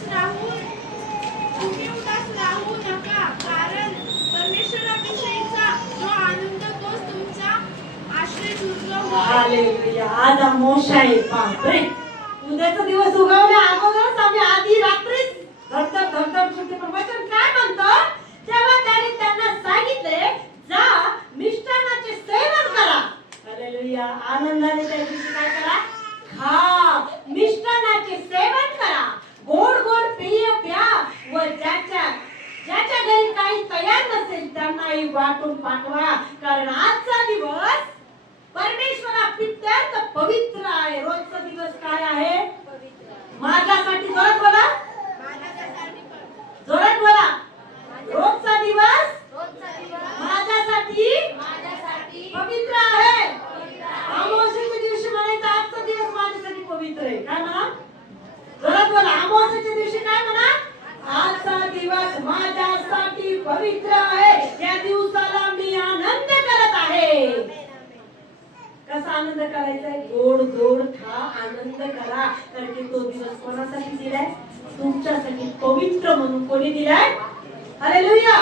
राहू नका, कारण परमेश्वराविषयीचा जो आनंद तोच तुमचा आश्रयदुर्ग होय. हालेलुया. आज अमावस्या आहे बापरे. उद्याचा दिवस उगवल्या अगोदरच आम्ही आधी रात्रीच धडधड धडधड सुटते. पण वचन काय म्हणतं? तेव्हा त्याने त्यांना सांगितले जा मिष्टान्नाचे सेवन करा. हालेलुया. आनंदाने त्या दिवशी काय करा? खा, मिष्टान्नाचे सेवन करा, गोड गोड पेय प्या व ज्याच्या घरी काही तयार नसेल त्यांनाही वाटून पाठवा, कारण आजचा दिवस परमेश्वराप्रित्या पवित्र आहे. रोजचा दिवस काय आहे? माझ्यासाठी. जोरात बोला, जोरात बोला. रोजचा दिवस माझ्यासाठी पवित्र आहे. आनंद करायचा आहे? गोड गोड खा, आनंद करा. कारण की तो दिवस कोणासाठी दिलाय? तुमच्यासाठी पवित्र म्हणून. कोणी दिलाय? Hallelujah,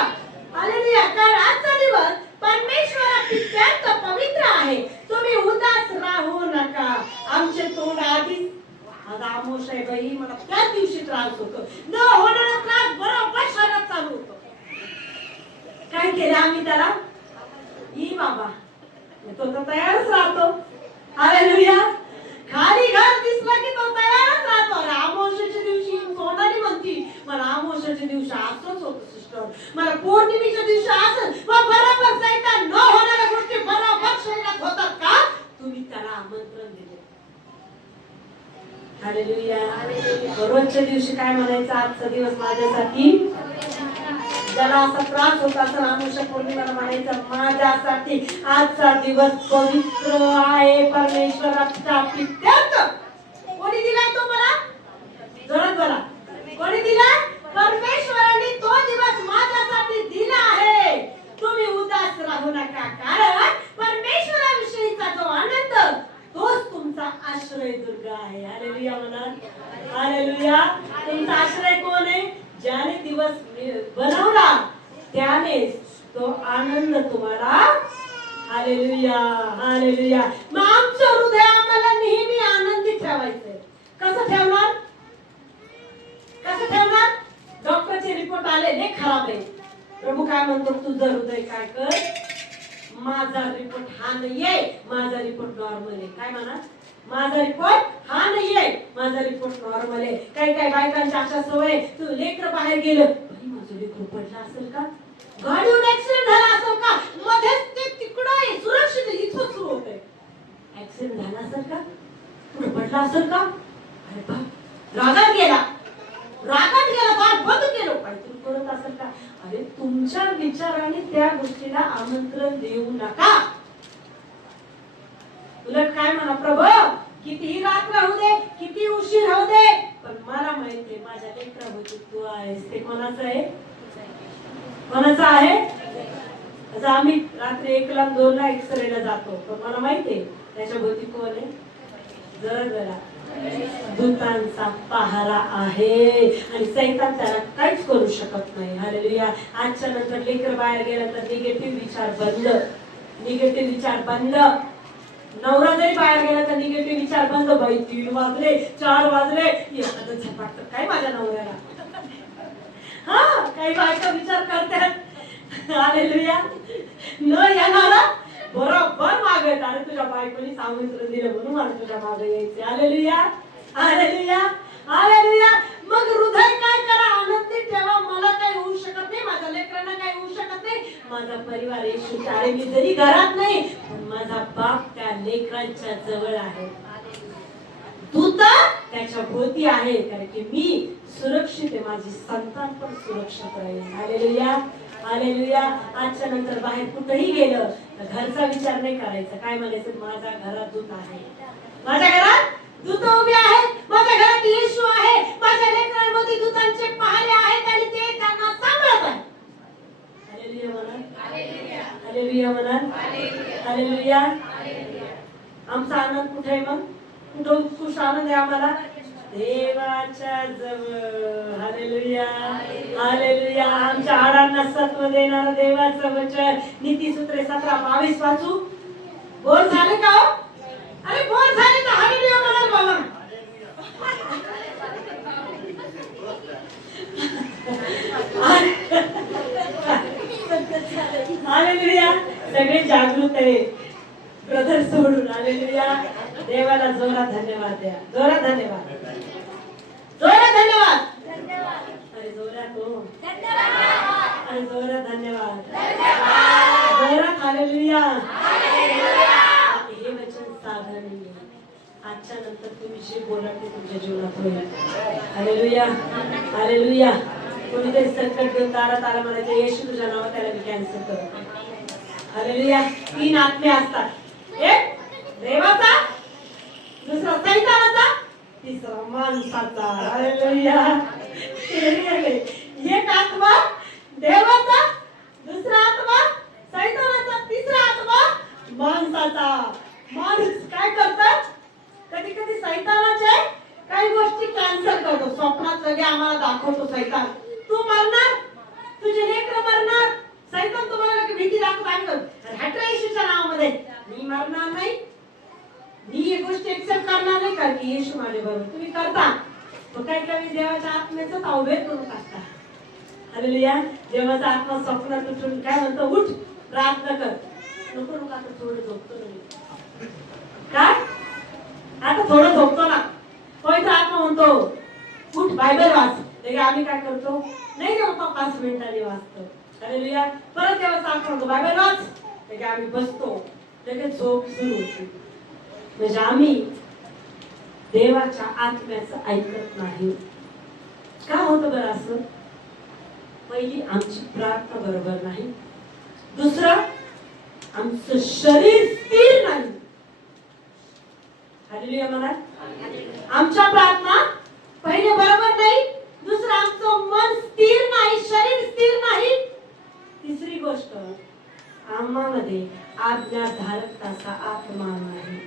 hallelujah. कारण आजचा दिवस परमेश्वरापित्यात पवित्र आहे. तुम्ही उदास राहू नका. आमचे तोंड आधीच आज आमोश आहे बाई, मला त्याच दिवशी त्रास होतो. न होणारा त्रास बरोबर शरीरात चालू होतो. काय केलं आम्ही त्याला? ई बाबा, तो तर तयारच राहतो. हालेलुया. खाली घर दिसला की तो तयारच राहतो. अरे आमोशाच्या दिवशी तोंडाने म्हणती मला आमोशाच्या दिवशी असंच होतं सिस्टर, मला पौर्णिमेच्या दिवशी असंच. मग बरोबर सैतान न होणाऱ्या गोष्टी बरोबर शरीरात होतात का? तुम्ही त्याला आमंत्रण दिले. हालेलुया. रोजच्या दिवशी काय म्हणायचं? आजचा दिवस माझ्यासाठी, ज्याला असा त्रास होता असेल आमुषा पौर्णिमेला म्हणायचं माझ्यासाठी आजचा दिवस पवित्र आहे. परमेश्वराच्या पित्यात. कोणी दिलाय तो मला? जोरात बोला. कोणी दिलाय? परमेश्वराने तो दिवस माझ्यासाठी दिला आहे. तुम्ही उदास राहू नका. कारण परमेश्वराविषयीचा जो आनंद तोच तुमचा आश्रय दुर्ग आहे. हालेलुया म्हणा. हालेलुया. तुमचा आश्रय कोण आहे? ज्याने दिवस बनवला त्यानेच तो आनंद तुम्हाला. Hallelujah, hallelujah. मग आमचं हृदय आम्हाला नेहमी आनंदी ठेवायचंय. कसं ठेवणार? कसं ठेवणार? डॉक्टरचे रिपोर्ट आले हे खराब आहे. प्रभू काय म्हणतो? तुझं हृदय काय कर? माझा रिपोर्ट हा नाहीये, माझा रिपोर्ट नॉर्मल आहे. काय म्हणा? माझा रिपोर्ट हा नाहीये, माझा रिपोर्ट नॉर्मल आहे. काही काही बायकांच्या अशा सवय, तू लेकर बाहेर गेलं, माझं लेकर पडलं असेल का? गाडीवर ऍक्सिडेंट झाला असेल का? मध्येच ते तिकडं आहे, सुरक्षित इथं सुरू होतंय. ऍक्सिडेंट झाला असेल का? कुठं पडला असेल का? अरे बाप, रागात गेला, रागात गेला, दार बंद केलं, काहीतरी करत असेल का? अरे तुमच्या विचाराने त्या गोष्टीला आमंत्रण देऊ नका. उलट काय म्हणा? प्रभू कितीही रात्र होऊ दे, किती उशीर होऊ दे, पण मला माहितीये माझ्या लेकराभोवती तू आहेस. ते कोणाचं आहे? कोणाचं आहे? असं आम्ही रात्री 1ला 2ला एक्सरेला जातो, पण मला माहितीये त्याच्या भोवती कोण आहे? जरा दूतांचा पहारा आहे आणि सैतान त्याला काहीच करू शकत नाही. हालेलुया. आजच्या नंतर लेकर बाहेर गेला तर निगेटिव्ह विचार बंद, निगेटिव्ह विचार बंद. नवरा जरी बाहेर गेला तर निगेटिव्ह विचार बंद. बाई 3 वाजले 4 वाजले एखादं झपाटतं काय माझ्या नवऱ्याला. हा, काही बायका विचार करतात. हालेलुया. न येणारा बरोबर मागत. अरे तुझ्या बायकोनी आमंत्रण दिलं म्हणून मला तुझ्या मागे यायचे. Hallelujah, hallelujah, hallelujah. मग हृदय काय करा? आनंदी ठेवा. मला काही होऊ शकत नाही, माझ्या लेकरांना काही होऊ शकत नाही, माझा परिवार येशूचा आहे. मी जरी घरात नाही पण माझा बाप त्या लेकरांच्या जवळ आहे. दूत त्याच्या भोवती आहे. कारण की मी सुरक्षित आहे, माझी संतान पण सुरक्षित आहे. Hallelujah, hallelujah. आजच्या नंतर बाहेर कुठेही गेलं तर घरचा विचार नाही करायचा. काय म्हणायचं? माझ्या घरात दूत आहे, माझ्या घरात दूत उभे आहेत, माझ्या घरात येशू आहे, माझ्या लेकरांमध्ये दूतांचे पहारे आहेत आणि ते त्यांना सांभाळत आहेत. हालेलुया म्हणा. हालेलुया, हालेलुया म्हणा. हालेलुया. आमचा आनंद कुठे आहे? मग कुठं उत्कृष्ट आनंद आहे आम्हाला? देवाच्या जवळ. Hallelujah, hallelujah. आमच्या हाडांना सत्व देणारं देवाचं वचन. नीतिसूत्रे 17:22 वाचू. बोर झाले का हो? अरे बोर झाले तर हालेलुया म्हणाल बाबा. हालेलुया. सगळे जागृत आहे ब्रदर सोडून. हालेलुया. देवाला जोरात धन्यवाद द्या. जोरात धन्यवाद, जोरात धन्यवाद. अरे जोरात हो. अरे जोरात धन्यवाद, जोरात. हालेलुया. हे वचन साधं नाहीये. आजच्या नंतर तुम्ही जे बोला ते तुमच्या जीवनात होईल. Hallelujah, hallelujah. कोणीतरी संकट घेऊन दारात आला म्हणायचं येशू तुझ्या नावात त्याला मी कॅन्सल करतो. हालेलुया. 3 आत्मे असतात. एक देवाचा, दुसरा सैतानाचा, तिसरा माणसाचा. हालेलुया. एक आत्मा देवाचा, दुसरा आत्मा सैतानाचा, तिसरा आत्मा माणसाचा. माणूस दाखवतो सैतान. तू मरणार, तुझे लेकरं मरणार. सैतान तुम्हाला की भीती दाखवतो. आम्ही हटरा येशूच्या नावामध्ये मी मरणार नाही, मी ही गोष्ट एक्सेप्ट करणार नाही, कारण की येशू माझ्या बरोबर. तुम्ही करता मग काय काही देवाच्या आत्म्याचा तावभेद करून टाकता. हालेलुया. देवाचा आत्मा स्वप्नात उठून काय म्हणतो, उठ प्रार्थना कर. नको नको आता थोडं झोपतो ना. काय आता थोडं झोपतो ना. पवित्र आत्मा म्हणतो उठ बायबल वाच. आम्ही काय करतो, नाही रे बाप्पा 5 मिनिटांनी वाचतो. हालेलुया. परत देवाचा आत्मा म्हणतो बायबल वाच. आम्ही बसतो, लगेच झोप सुरू होते. म्हणजे आम्ही देवाच्या आत्म्याचं ऐकत नाही. का होतं बरं असं? पहिली आमची प्रार्थना बरोबर नाही. दुसरं आमचं शरीर स्थिर नाही. हालेलुया म्हणा. आमच्या प्रार्थना पहिले बरोबर नाही. दुसरं आमचं मन स्थिर नाही, शरीर स्थिर नाही. तिसरी गोष्ट आम्हामध्ये आज्ञाधारकताचा आत्मा नाही.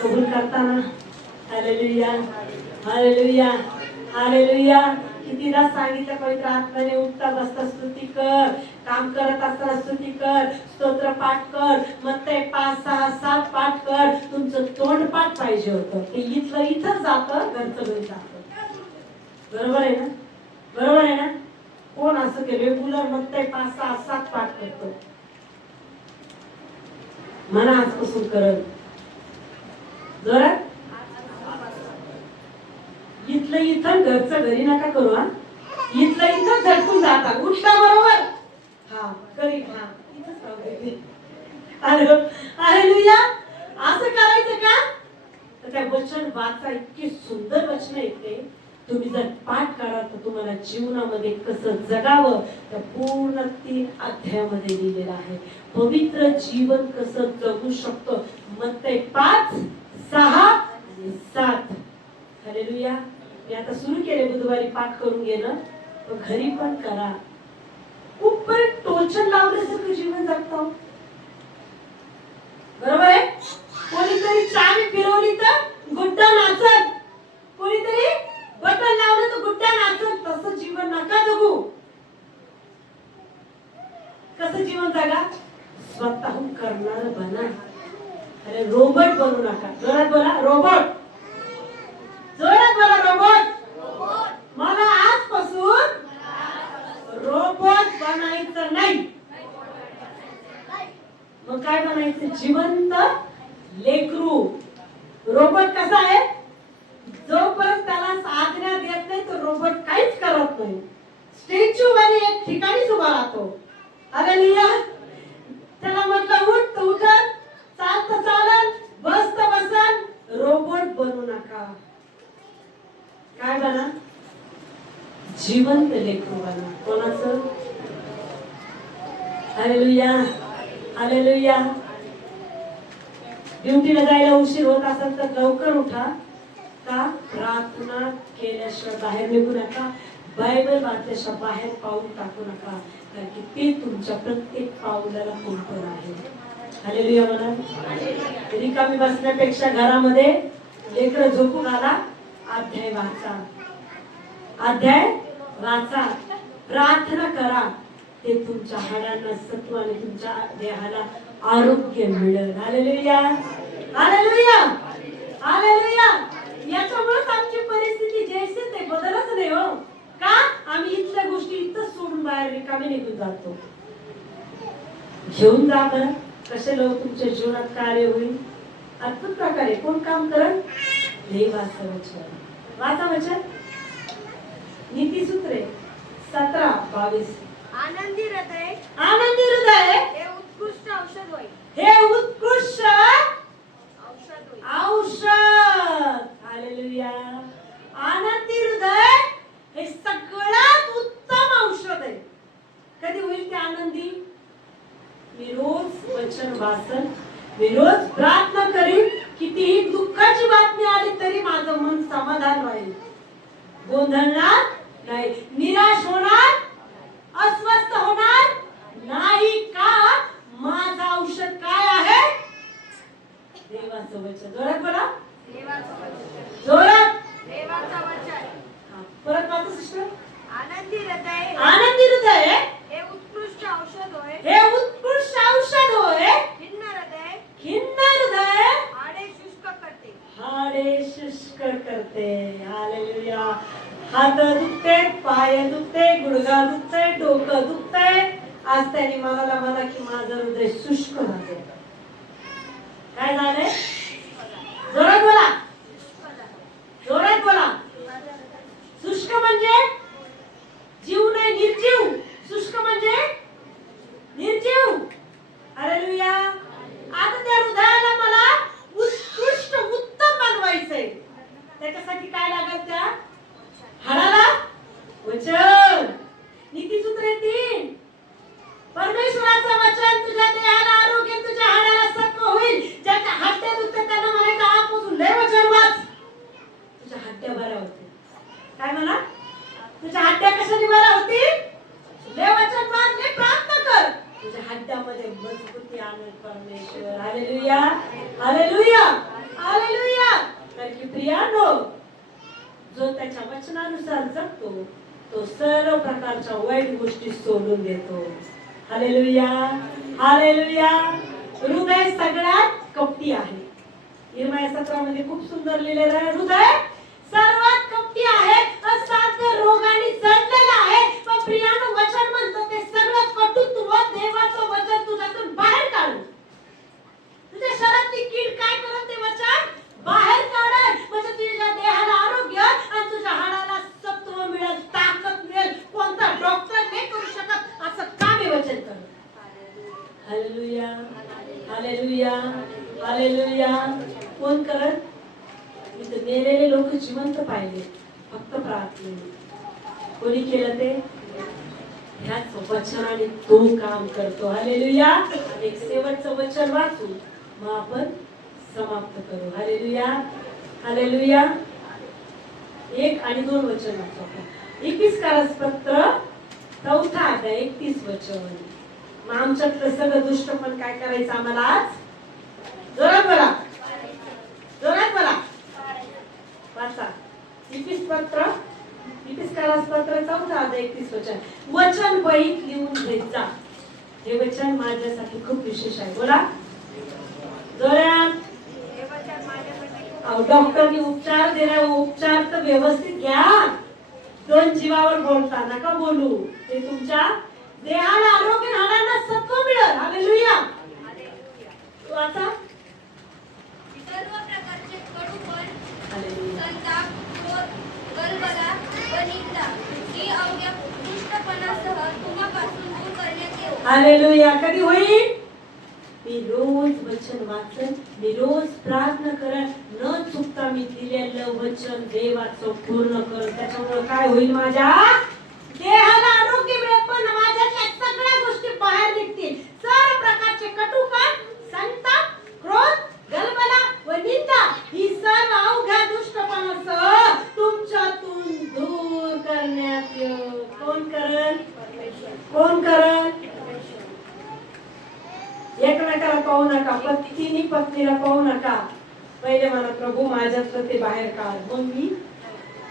कबूल करताना हालेलुया हालेलुया हालेलुया. कितीदा सांगितलं पवित्र आत्म्याने उठता बसता स्तुती कर, काम करत असताना स्तुती कर, स्तोत्र पाठ कर, मत्ते 5, 6, 7 पाठ कर. तुमचं तोंड पाठ पाहिजे होतं. ते इथलं इथंच जातं, घरचं घरी जातं. बरोबर आहे ना? बरोबर आहे ना? कोण असं की रेग्युलर मत्ते 5, 6, 7 पाठ करतो? मना आजपासून करत जोरात. इथलं इथं घरचं घरी नका करू. हा इथलं इथं झटकून जाता. उठला बरोबर हा करी हा इथंच राहू. हालेलुया. असं करायचं का? तर त्या वचन वाचा. इतकी सुंदर वचन येते. तुम्ही जर पाठ करा तर तुम्हाला जीवनामध्ये कसं जगावं त्या पूर्ण 3 अध्यायामध्ये लिहिलेलं आहे. पवित्र जीवन कसं जगू शकतो. मत्ते 5, 6 आणि 7. हालेलुया. मी आता सुरू केले बुधवारी पाठ करून घेणं. तो घरी पण करा. खूप टोचन लावल्यासारखं जीवन जगतो. बरोबर आहे. कोणीतरी चावी फिरवली तर गुड्डा नाचत, कोणीतरी बटन लावलं तर गुड्डा नाचत. तसं जीवन नका जगू. कसं जीवन जगा? स्वतःहून करणार बना. अरे रोबोट बनू नका. जोरात बोला रोबोट. जोरात बोला रोबोट. मला आजपासून रोबोट बनायचं नाही. मग काय बनायचं? जिवंत लेकरू. रोबोट कसा आहे? जोपर्यंत त्याला आज्ञा देत नाही तो रोबोट काहीच करत नाही. स्टॅच्यू वाली एक ठिकाणीच उभा राहतो. हालेलुया. त्याला म्हटलं उठ तर उठत, चाल तर चालत, बस तर बसन. रोबोट बनू नका. काय बना? जिवंत लेकरू बना. कोणाचं? Hallelujah hallelujah. ड्युटीला जायला उशीर होत असेल तर लवकर उठा. का? प्रार्थना केल्याशिवाय बाहेर निघू नका. बायबल वाचल्याशिवाय बाहेर पाऊल टाकू नका. कारण की ते तुमच्या प्रत्येक पाऊलाला कुंपण आहे. हालेलुया म्हणा. रिकामी बसण्यापेक्षा घरामध्ये लेकरं झोपून आला, अध्याय वाचा. अध्याय वाचा. प्रार्थना करा. ते तुमच्या हाडांना सत्व आणि तुमच्या देहाला आरोग्य मिळेल. Hallelujah hallelujah hallelujah. याच्यामुळेच आमची परिस्थिती जैसे ते बदलच नाही हो. का? आम्ही इथल्या गोष्टी इथं सोडून बाहेर रिकामी निघून जातो. घेऊन जा बरं. कसे लोक तुमच्या जीवनात कार्य होईल. अद्भुत प्रकारे कोण काम करत? देवाचं वचन. वाचा वचन. नीतिसूत्रे 17:22. आनंदी हृदय आनंदी हृदय हे उत्कृष्ट औषध होय. हे उत्कृष्ट औषध होय. औषध. हालेलुया. आनंदी हृदय हे सगळ्यात उत्तम औषध आहे. कधी होईल ते आनंदी? मी रोज वचन वाचन, मी रोज प्रार्थना करीन. कितीही दुःखाची बातमी आली तरी माझं मन समाधान राहील. गोंधळणार नाही, निराश होणार, अस्वस्थ होणार नाही. का? माझं औषध काय आहे? देवाचं वचन. जोरात बोला. देवाचं वचन. जोरात. देवाचं वचन. परत वाचा सिस्टर. आनंदी हृदय आनंदी हृदय हे उत्कृष्ट औषध होय. हे उत्कृष्ट औषध होय. खिन्न हृदय खिन्न हृदय हाडे शुष्क करते. हाडे शुष्क करते. हालेलुया. हात दुखते, पाय दुखते, गुडघा दुखते, डोकं दुखते. आज त्यांनी मला म्हणा की माझं हृदय शुष्क झाले. काय झालंय? जोरात बोला, जोरात बोला. शुष्क म्हणजे जीव नाही, निर्जीव. शुष्क म्हणजे निर्जीव. हालेलुया. आता त्या हृदयाला मला उत्कृष्ट उत्तम बनवायचंय. त्याच्यासाठी काय लागेल? त्या हाडाला वचन, नीतिसूत्रे 3. परमेश्वराचं वचन तुझ्या देहाला आरोग्य, तुझ्या हाडाला सत्व होईल. ज्याच्या हड्ड्या दुखतात त्यांना म्हणायचं आजपासून लय वचन वाच, तुझ्या हड्ड्या बऱ्या होतील. काय म्हणा? तुझ्या हड्ड्या कशाने बऱ्या होतील? लय वचन वाच, लय प्रार्थना कर, तुझ्या हड्ड्यामध्ये मजबूती आणेल परमेश्वर. Hallelujah, hallelujah, hallelujah. कारण की प्रियानो, जो त्याच्या वचनानुसार जगतो तो सर्व प्रकारच्या वाईट गोष्टी सोडून देतो. Hallelujah, hallelujah. हृदय सगळ्यात कपटी आहे. इर्मिया 17 मध्ये खूप सुंदर लिहिलेलं आहे, हृदय सर्वात कपटी आहे, असाध्य रोगाने जडलेलं आहे. पण प्रियानो, वचन म्हणतं ते सगळं कटुत्व देवाचं वचन तुझ्यातून बाहेर काढ. तुझ्या शरीरातली कीड काय करत ते वचन बाहेर काढ. म्हणजे तुझ्या देहाला आरोग्य आणि तुझ्या हाडाला सत्व मिळेल, ताकद मिळेल. कोणता डॉक्टर नाही करू शकत असं काम हे वचन कर. Hallelujah, hallelujah, hallelujah. कोण करत? इथं मेलेले लोक जिवंत पाहिले फक्त प्रार्थनेने. कोणी केलं ते? ह्याच वचनाने तो काम करतो. हालेलुया. एक शेवटचं वचन वाचू, मग आपण समाप्त करू. Hallelujah, hallelujah. 1 आणि 2 वचन वाचू आपण. इफिसकारास पत्र 4 अध्याय 31 वचन. मग आमच्यातलं सगळं दुष्ट पण काय करायचं आम्हाला आज? जोरात बोला, जोरात बोला. वाचा. इफिसकारास पत्र 4 अध्याय 31 वचन. वचन वहीत लिहून घेत जा. हे वचन माझ्यासाठी खूप विशेष आहे. बोला जोरात. डॉक्टरनी उपचार दिला, उपचार तर व्यवस्थित घ्या. 2 जीवावर बोलता नका बोलू. ते तुमच्या देहाला आरोग्य, हाडांना सत्व मिळेल. हालेलुया. वाचा. सर्व प्रकारचे कडूपण, हालेलुया. संताप, क्रोध, गलबला व निंदा ही अवघ्या दुष्टपणासह तुम्हापासून दूर करण्यात येऊ. हालेलुया. कधी होईल? मी रोज वचन वाचन, मी रोज प्रार्थना करत, न चुकता मी दिलेलं वचन देवाचं पूर्ण कर. त्याच्यामुळे काय होईल? माझ्या देहाला आरोग्य मिळेल. पण माझ्याच्या सगळ्या गोष्टी बाहेर निघतील. सर्व प्रकारचे कटुपण, संताप, क्रोध, गलबला व निंदा ही सर्व अवघ्या दुष्टपणासह तुमच्यातून दूर करण्यात येईल. कोण करल? कोण करल? एकमेकाला पाहू नका, पत्नीने पत्नीला पाहू नका. पहिले म्हणा प्रभू माझ्यातलं ते बाहेर काढ, मग मी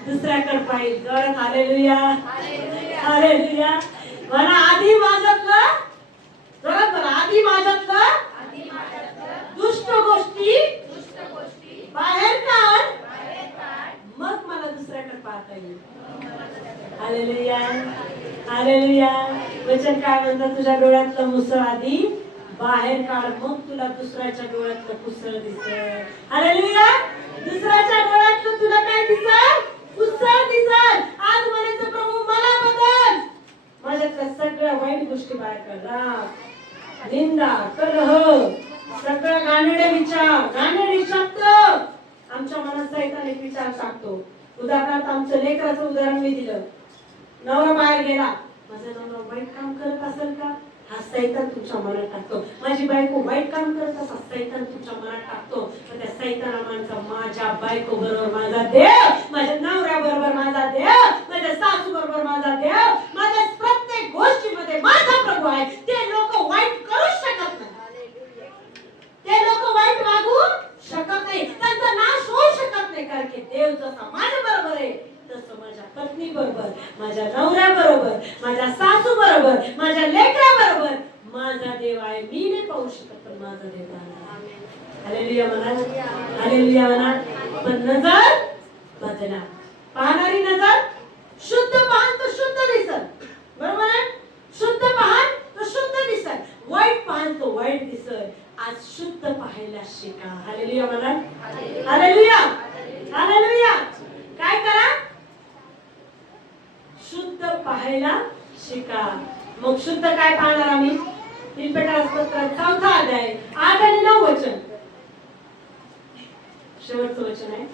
दुसऱ्याकडे पाहिजे. जोरात हालेलुया, हालेलुया. म्हणा आधी माझ्यातलं, जोरात म्हणा आधी माझ्यातलं दुष्ट गोष्टी बाहेर काढ, मग मला दुसऱ्याकडे पाहता येईल. Hallelujah, hallelujah. वचन काय म्हणतात? तुझ्या डोळ्यातलं मुसळ आधी बाहेर काढ, मग तुला दुसऱ्याच्या डोळ्यातलं कुसळ दिसेल. हालेलुया. दुसऱ्याच्या डोळ्यातलं तुला काय दिसेल? कुसळ दिसेल. आज म्हणायचं प्रभू मला बदल, माझ्यातल्या सगळ्या वाईट गोष्टी बाहेर काढ. राग, निंदा, कलह, सगळं घाणेरडे विचार, घाणेरडे शब्द आमच्या मनात सैतान एक विचार टाकतो. उदाहरणार्थ आमचं लेकराचं उदाहरण मी दिलं. नवरा बाहेर गेला, माझा नवरा वाईट काम करत असेल का? हा सैतान तुमच्या मनात टाकतो. माझी बायको वाईट काम करत असा सैतान तुमच्या मनात टाकतो. पण त्या सैताना माणसा माझ्या बायको बरोबर माझा देव, माझ्या नवऱ्या बरोबर माझा देव, माझ्या सासू बरोबर माझा देव, माझ्या प्रत्येक गोष्टीमध्ये माझा प्रभू आहे. ते लोक वाईट करू शकत नाही, ते लोक वाईट वागू शकत नाही, त्यांचा नाश होऊ शकत नाही. कारण की देव जसा माझ्या बरोबर आहे तसं माझ्या माझ्या नवऱ्याबरोबर, माझ्या सासू बरोबर, माझ्या लेकराबरोबर माझा देव आहे. मी नाही पाहू शकत पण माझा देव आहे. हालेलुया म्हणा, हालेलुया म्हणा. पण नजर बदला. पाहणारी नजर शुद्ध पाहन तो शुद्ध दिसत. बरोबर आहे? शुद्ध पाहन तो शुद्ध दिसत, वाईट पाहन तो वाईट दिसत. आज शुद्ध पाहायला शिका. हालेलुया म्हणा, हालेलुया, हालेलुया. काय करा? शुद्ध पाहायला शिका. मग शुद्ध काय पाहणार आम्ही? फिलिप्पियरांपत्र 4 अध्याय 8 आणि 9 वचन. शेवटचं वचन आहे.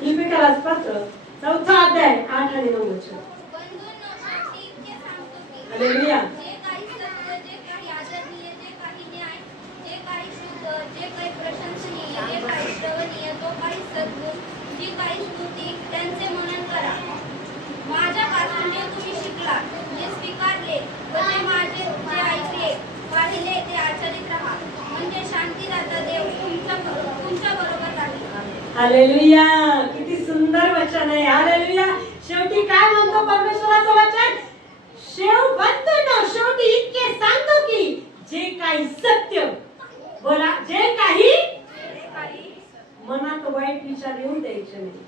फिलिप्पियरांपत्र 4 अध्याय 8 आणि 9 वचन. हालेलुया. जे काही सत्य, जे काही आदरणीय, जे काही न्याय, जे काही शुद्ध, जे काही प्रशंसनीय, जे काही श्रवणीय, जो काही सद्गुण, जी काही स्तुती, त्यांचे मनन करा. माझ्यापासून जे तुम्ही शिकलात, जे स्वीकारले व जे ऐकले, पाहिले ते आचरित राहा. म्हणजे शांतीदाता देव तुमच्या बरोबर राहील. हालेलुया. किती सुंदर वचन आहे. हालेलुया. शेवटी काय म्हणतो परमेश्वराचं वचन? शेवटी इतके सांगतो की जे काही सत्य, बोला, जे काही मनात वाईट विचार येऊन द्यायचे नाही.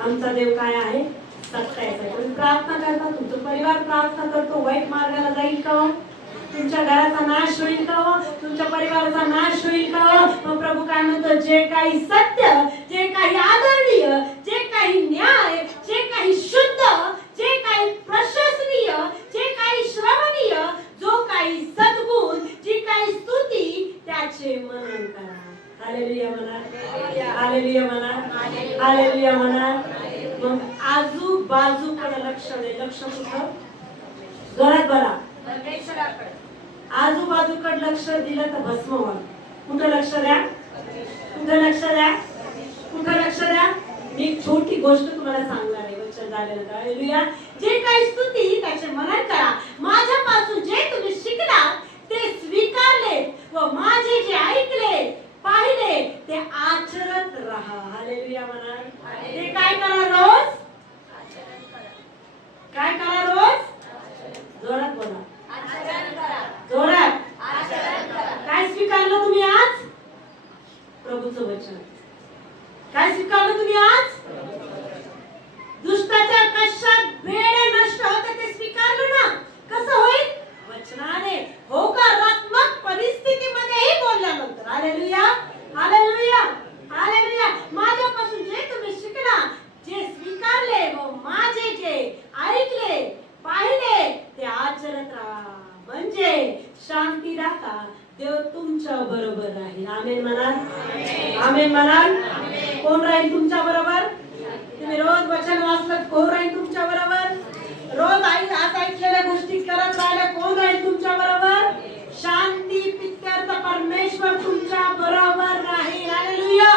आमचा देव काय आहे? सत्याचा. तुम्ही प्रार्थना करता, तुमचा परिवार प्रार्थना करतो, वाईट मार्गाला जाईल का? तुमच्या घराचा नाश होईल का? तुमच्या परिवाराचा नाश होईल का? मग प्रभू काय म्हणतो? जे काही सत्य, जे काही आदरणीय, जे काही न्याय, जे काही शुद्ध, जे काही प्रशंसनीय, जे काही श्रवणीय, जो काही सद्गुण, जी काही स्तुती, त्याचे मनन करा. हालेलुया म्हणा, हालेलुया म्हणा, हालेलुया म्हणा. मग आजूबाजूकडे लक्ष दे. लक्ष कुठं? घरात बरा, परमेश्वराकडे. आजूबाजूकडे लक्ष दिलं तर भस्म व्हाल. कुठं लक्ष द्या? कुठं लक्ष द्या? कुठं लक्ष द्या? मी एक छोटी गोष्ट तुम्हाला सांगणार आहे. वचन झालेलं. हालेलुया. जे काही स्तुती त्याचे मनन करा. माझ्यापासून जे तुम्ही शिकलात ते स्वीकारले व माझे जे ऐकले, पाहिले ते आचरत राहा. हालेलुया म्हणा. ते काय करा? रोज काय करा? रोज जोरात बोला. जोरात. काय स्वीकारलं तुम्ही आज? प्रभूचं वचन. काय स्वीकारलं तुम्ही आज? दुष्टाच्या कशात वेळ नष्ट होते ते स्वीकारलं ना? कसं होईल? वचनाने, होकारात्मक परिस्थितीमध्येही बोलल्यानंतर. Hallelujah, hallelujah, hallelujah. माझ्यापासून जे तुम्ही शिकला, जे स्वीकारले व माझे जे ऐकले, पाहिले ते आचरत राहा. म्हणजे शांतीदाता देव तुमच्या बरोबर राहील. आमेन म्हणाल, आमेन म्हणाल. कोण राहील तुमच्या बरोबर? तुम्ही रोज वचन वाचलं, कोण राहील तुमच्या बरोबर? रोज आज ऐकलेल्या गोष्टी करत राहिल्या, कोण राहील तुमच्या बरोबर? शांती पित्यार्थ परमेश्वर तुमच्या बरोबर राहील. हालेलुया.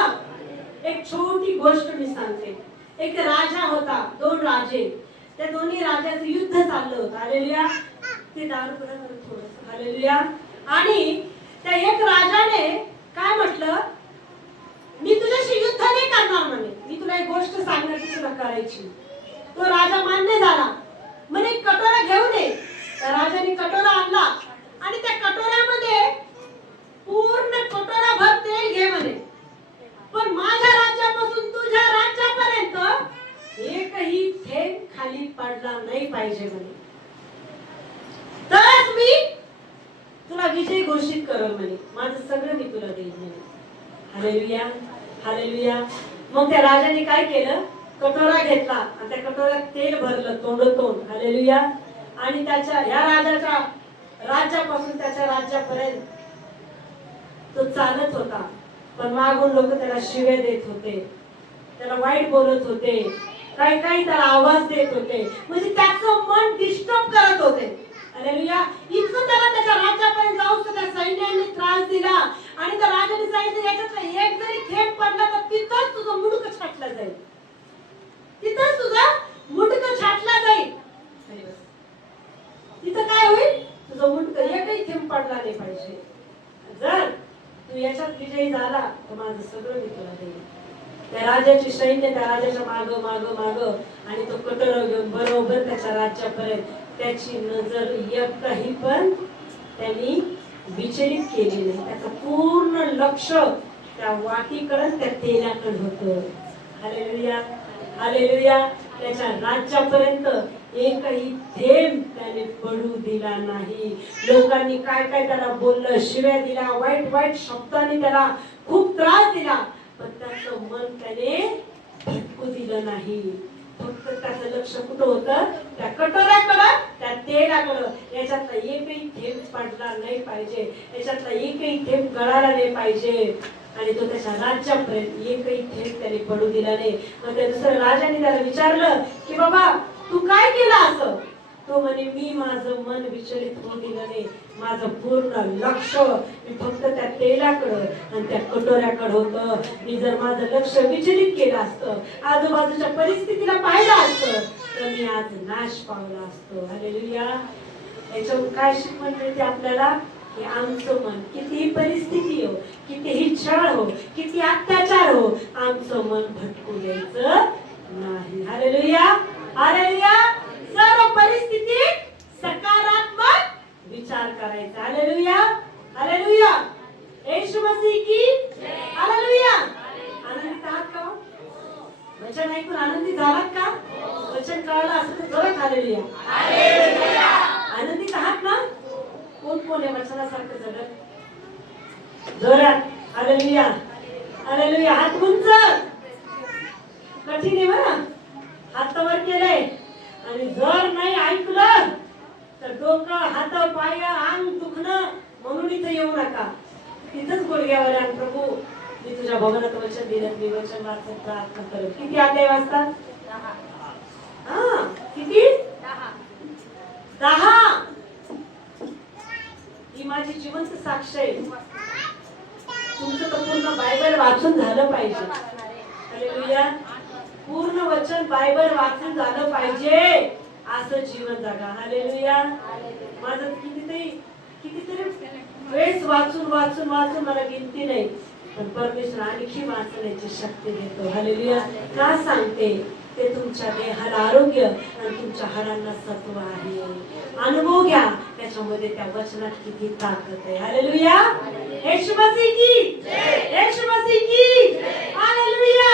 एक छोटी गोष्ट मी सांगते. एक राजा होता, 2 राजे. त्या दोन्ही राजाचं युद्ध चाललं होतं. हालेलुया. ते दारू पिण्याचं थोडंसं. हालेलुया. आणि त्या एक राजाने काय म्हटलं? मी तुझ्याशी युद्ध नाही करणार म्हणे, मी तुला एक गोष्ट सांगणार की तुला करायची. तो राजा मान्य झाला. म्हणे कटोरा घेऊन ये. त्या राजाने कटोरा आणला आणि त्या कटोऱ्यामध्ये पूर्ण कटोरा भर तेल घे म्हणे. पण माझ्या राज्यापासून तुझ्या राज्यापर्यंत एकही थेंब खाली पडला नाही पाहिजे म्हणे. तरच मी तुला विजय घोषित करेल म्हणे. माझं सगळं मी तुला देईन म्हणे. Hallelujah, hallelujah. मग त्या राजाने काय केलं? कटोरा घेतला आणि त्या कटोऱ्यात तेल भरलं तोंड. हालेलुया. आणि त्याच्या या राजाच्या राज्यापासून त्याच्या राज्यापर्यंत तो चालत होता. पण मागून लोक त्याला शिव्या देत होते, त्याला वाईट बोलत होते, काही त्याला आवाज देत होते. म्हणजे त्याचं मन डिस्टर्ब करत होते. हालेलुया. इतकं त्याला त्याच्या राज्यापर्यंत जाऊन त्या सैन्याने त्रास दिला. आणि त्या राजाने सांगितलं, याच्यातला एक जरी थेंब पडला तर तिथंच तुझं मुंडकं छाटलं जाईल, तिथंच तुझं मुंडकं छाटलं जाईल. तिथं काय होईल? तुझं मुंडकं एकही थेंब पडला नाही पाहिजे. जर तू याच्यात विजयी झाला तर माझं सगळं मी तुला देईन. त्या राजाची सैन्य त्या राजाच्या माग माग माग आणि तो कटोरा घेऊन बरोबर त्याच्या राज्यापर्यंत. त्याची नजर एकही पण त्यांनी विचलित केली नाही. त्याचं पूर्ण लक्ष त्या वाटीकडे त्या तेलाकडे होतं. Hallelujah hallelujah. त्याच्या राज्यापर्यंत एकही थेंब त्याने पडू दिला नाही. लोकांनी काय काय त्याला बोललं, शिव्या दिल्या, वाईट वाईट शब्दांनी त्याला खूप त्रास दिला, पण त्याचं मन त्याने भटकू दिलं नाही. फक्त त्याचं लक्ष कुठं होतं? त्या कटोऱ्याकडं, त्या तेलाकडं. याच्यातला एकही थेंब पडला नाही पाहिजे, याच्यातला एकही थेंब गळाला नाही पाहिजे. आणि तो त्याच्या राज्यापर्यंत एकही थेंब त्याने पडू दिला नाही. मग त्या दुसऱ्या राजाने त्याला विचारलं की बाबा तू काय केलं असं? तो म्हणे मी माझं मन विचलित होऊ दिलं नाही. माझं पूर्ण लक्ष मी फक्त त्या तेलाकडं आणि त्या कटोऱ्याकडे होतं. मी जर माझं लक्ष विचलित केलं असतं, आजूबाजूच्या परिस्थितीला पाहिलं असतं, तर मी आज नाश पावला असतो. हालेलुया. याच्यावर काय शिकवण मिळते आपल्याला? की आमचं मन कितीही परिस्थिती हो, कितीही छळ हो, किती अत्याचार हो, आमचं मन भटकू द्यायचं नाही. Hallelujah hallelujah. सर्व परिस्थितीत सकारात्मक विचार करायचा. Hallelujah hallelujah. येशू मसीह की हालेलुया. आनंदित आहात का? वचन ऐकून आनंदित झालात का? वचन कळलं असं तर जोरात हालेलुया हालेलुया. आनंदित आहात ना? कोण कोण आहे वचनासारखं जगत? जोरात हालेलुया हालेलुया. हात उंच. कठीण आहे बरं, हात वर केले. आणि जर नाही ऐकलं तर डोकं, हात, पाय, अंग दुखणं म्हणून इथं येऊ नका. तिथंच गुडघ्यावर आण, प्रभू मी तुझ्या भवनात वचन दिलं, मी वचन वाचून प्रार्थना करेन. किती अध्याय वाचतात? 10. किती? 10. ही माझी जिवंत साक्ष आहे. तुमचं तर पूर्ण बायबल वाचून झालं पाहिजे. हालेलुया. पूर्ण वचन बायबल वाचून झालं पाहिजे, असं जीवन जगा. हालेलुया. माझं कितीतरी वेळेस वाचून वाचून वाचून मला गिनती नाही, पण परमेश्वर आणखी वाचण्याची शक्ती देतो. हालेलुया. का सांगते? ते तुमच्या देहाला आरोग्य आणि तुमच्या हाडांना सत्व आहे. अनुभव घ्या त्याच्यामध्ये, त्या वचनात किती ताकद आहे. हालेलुया. येशू मसीह की जय. येशू मसीह की हालेलुया.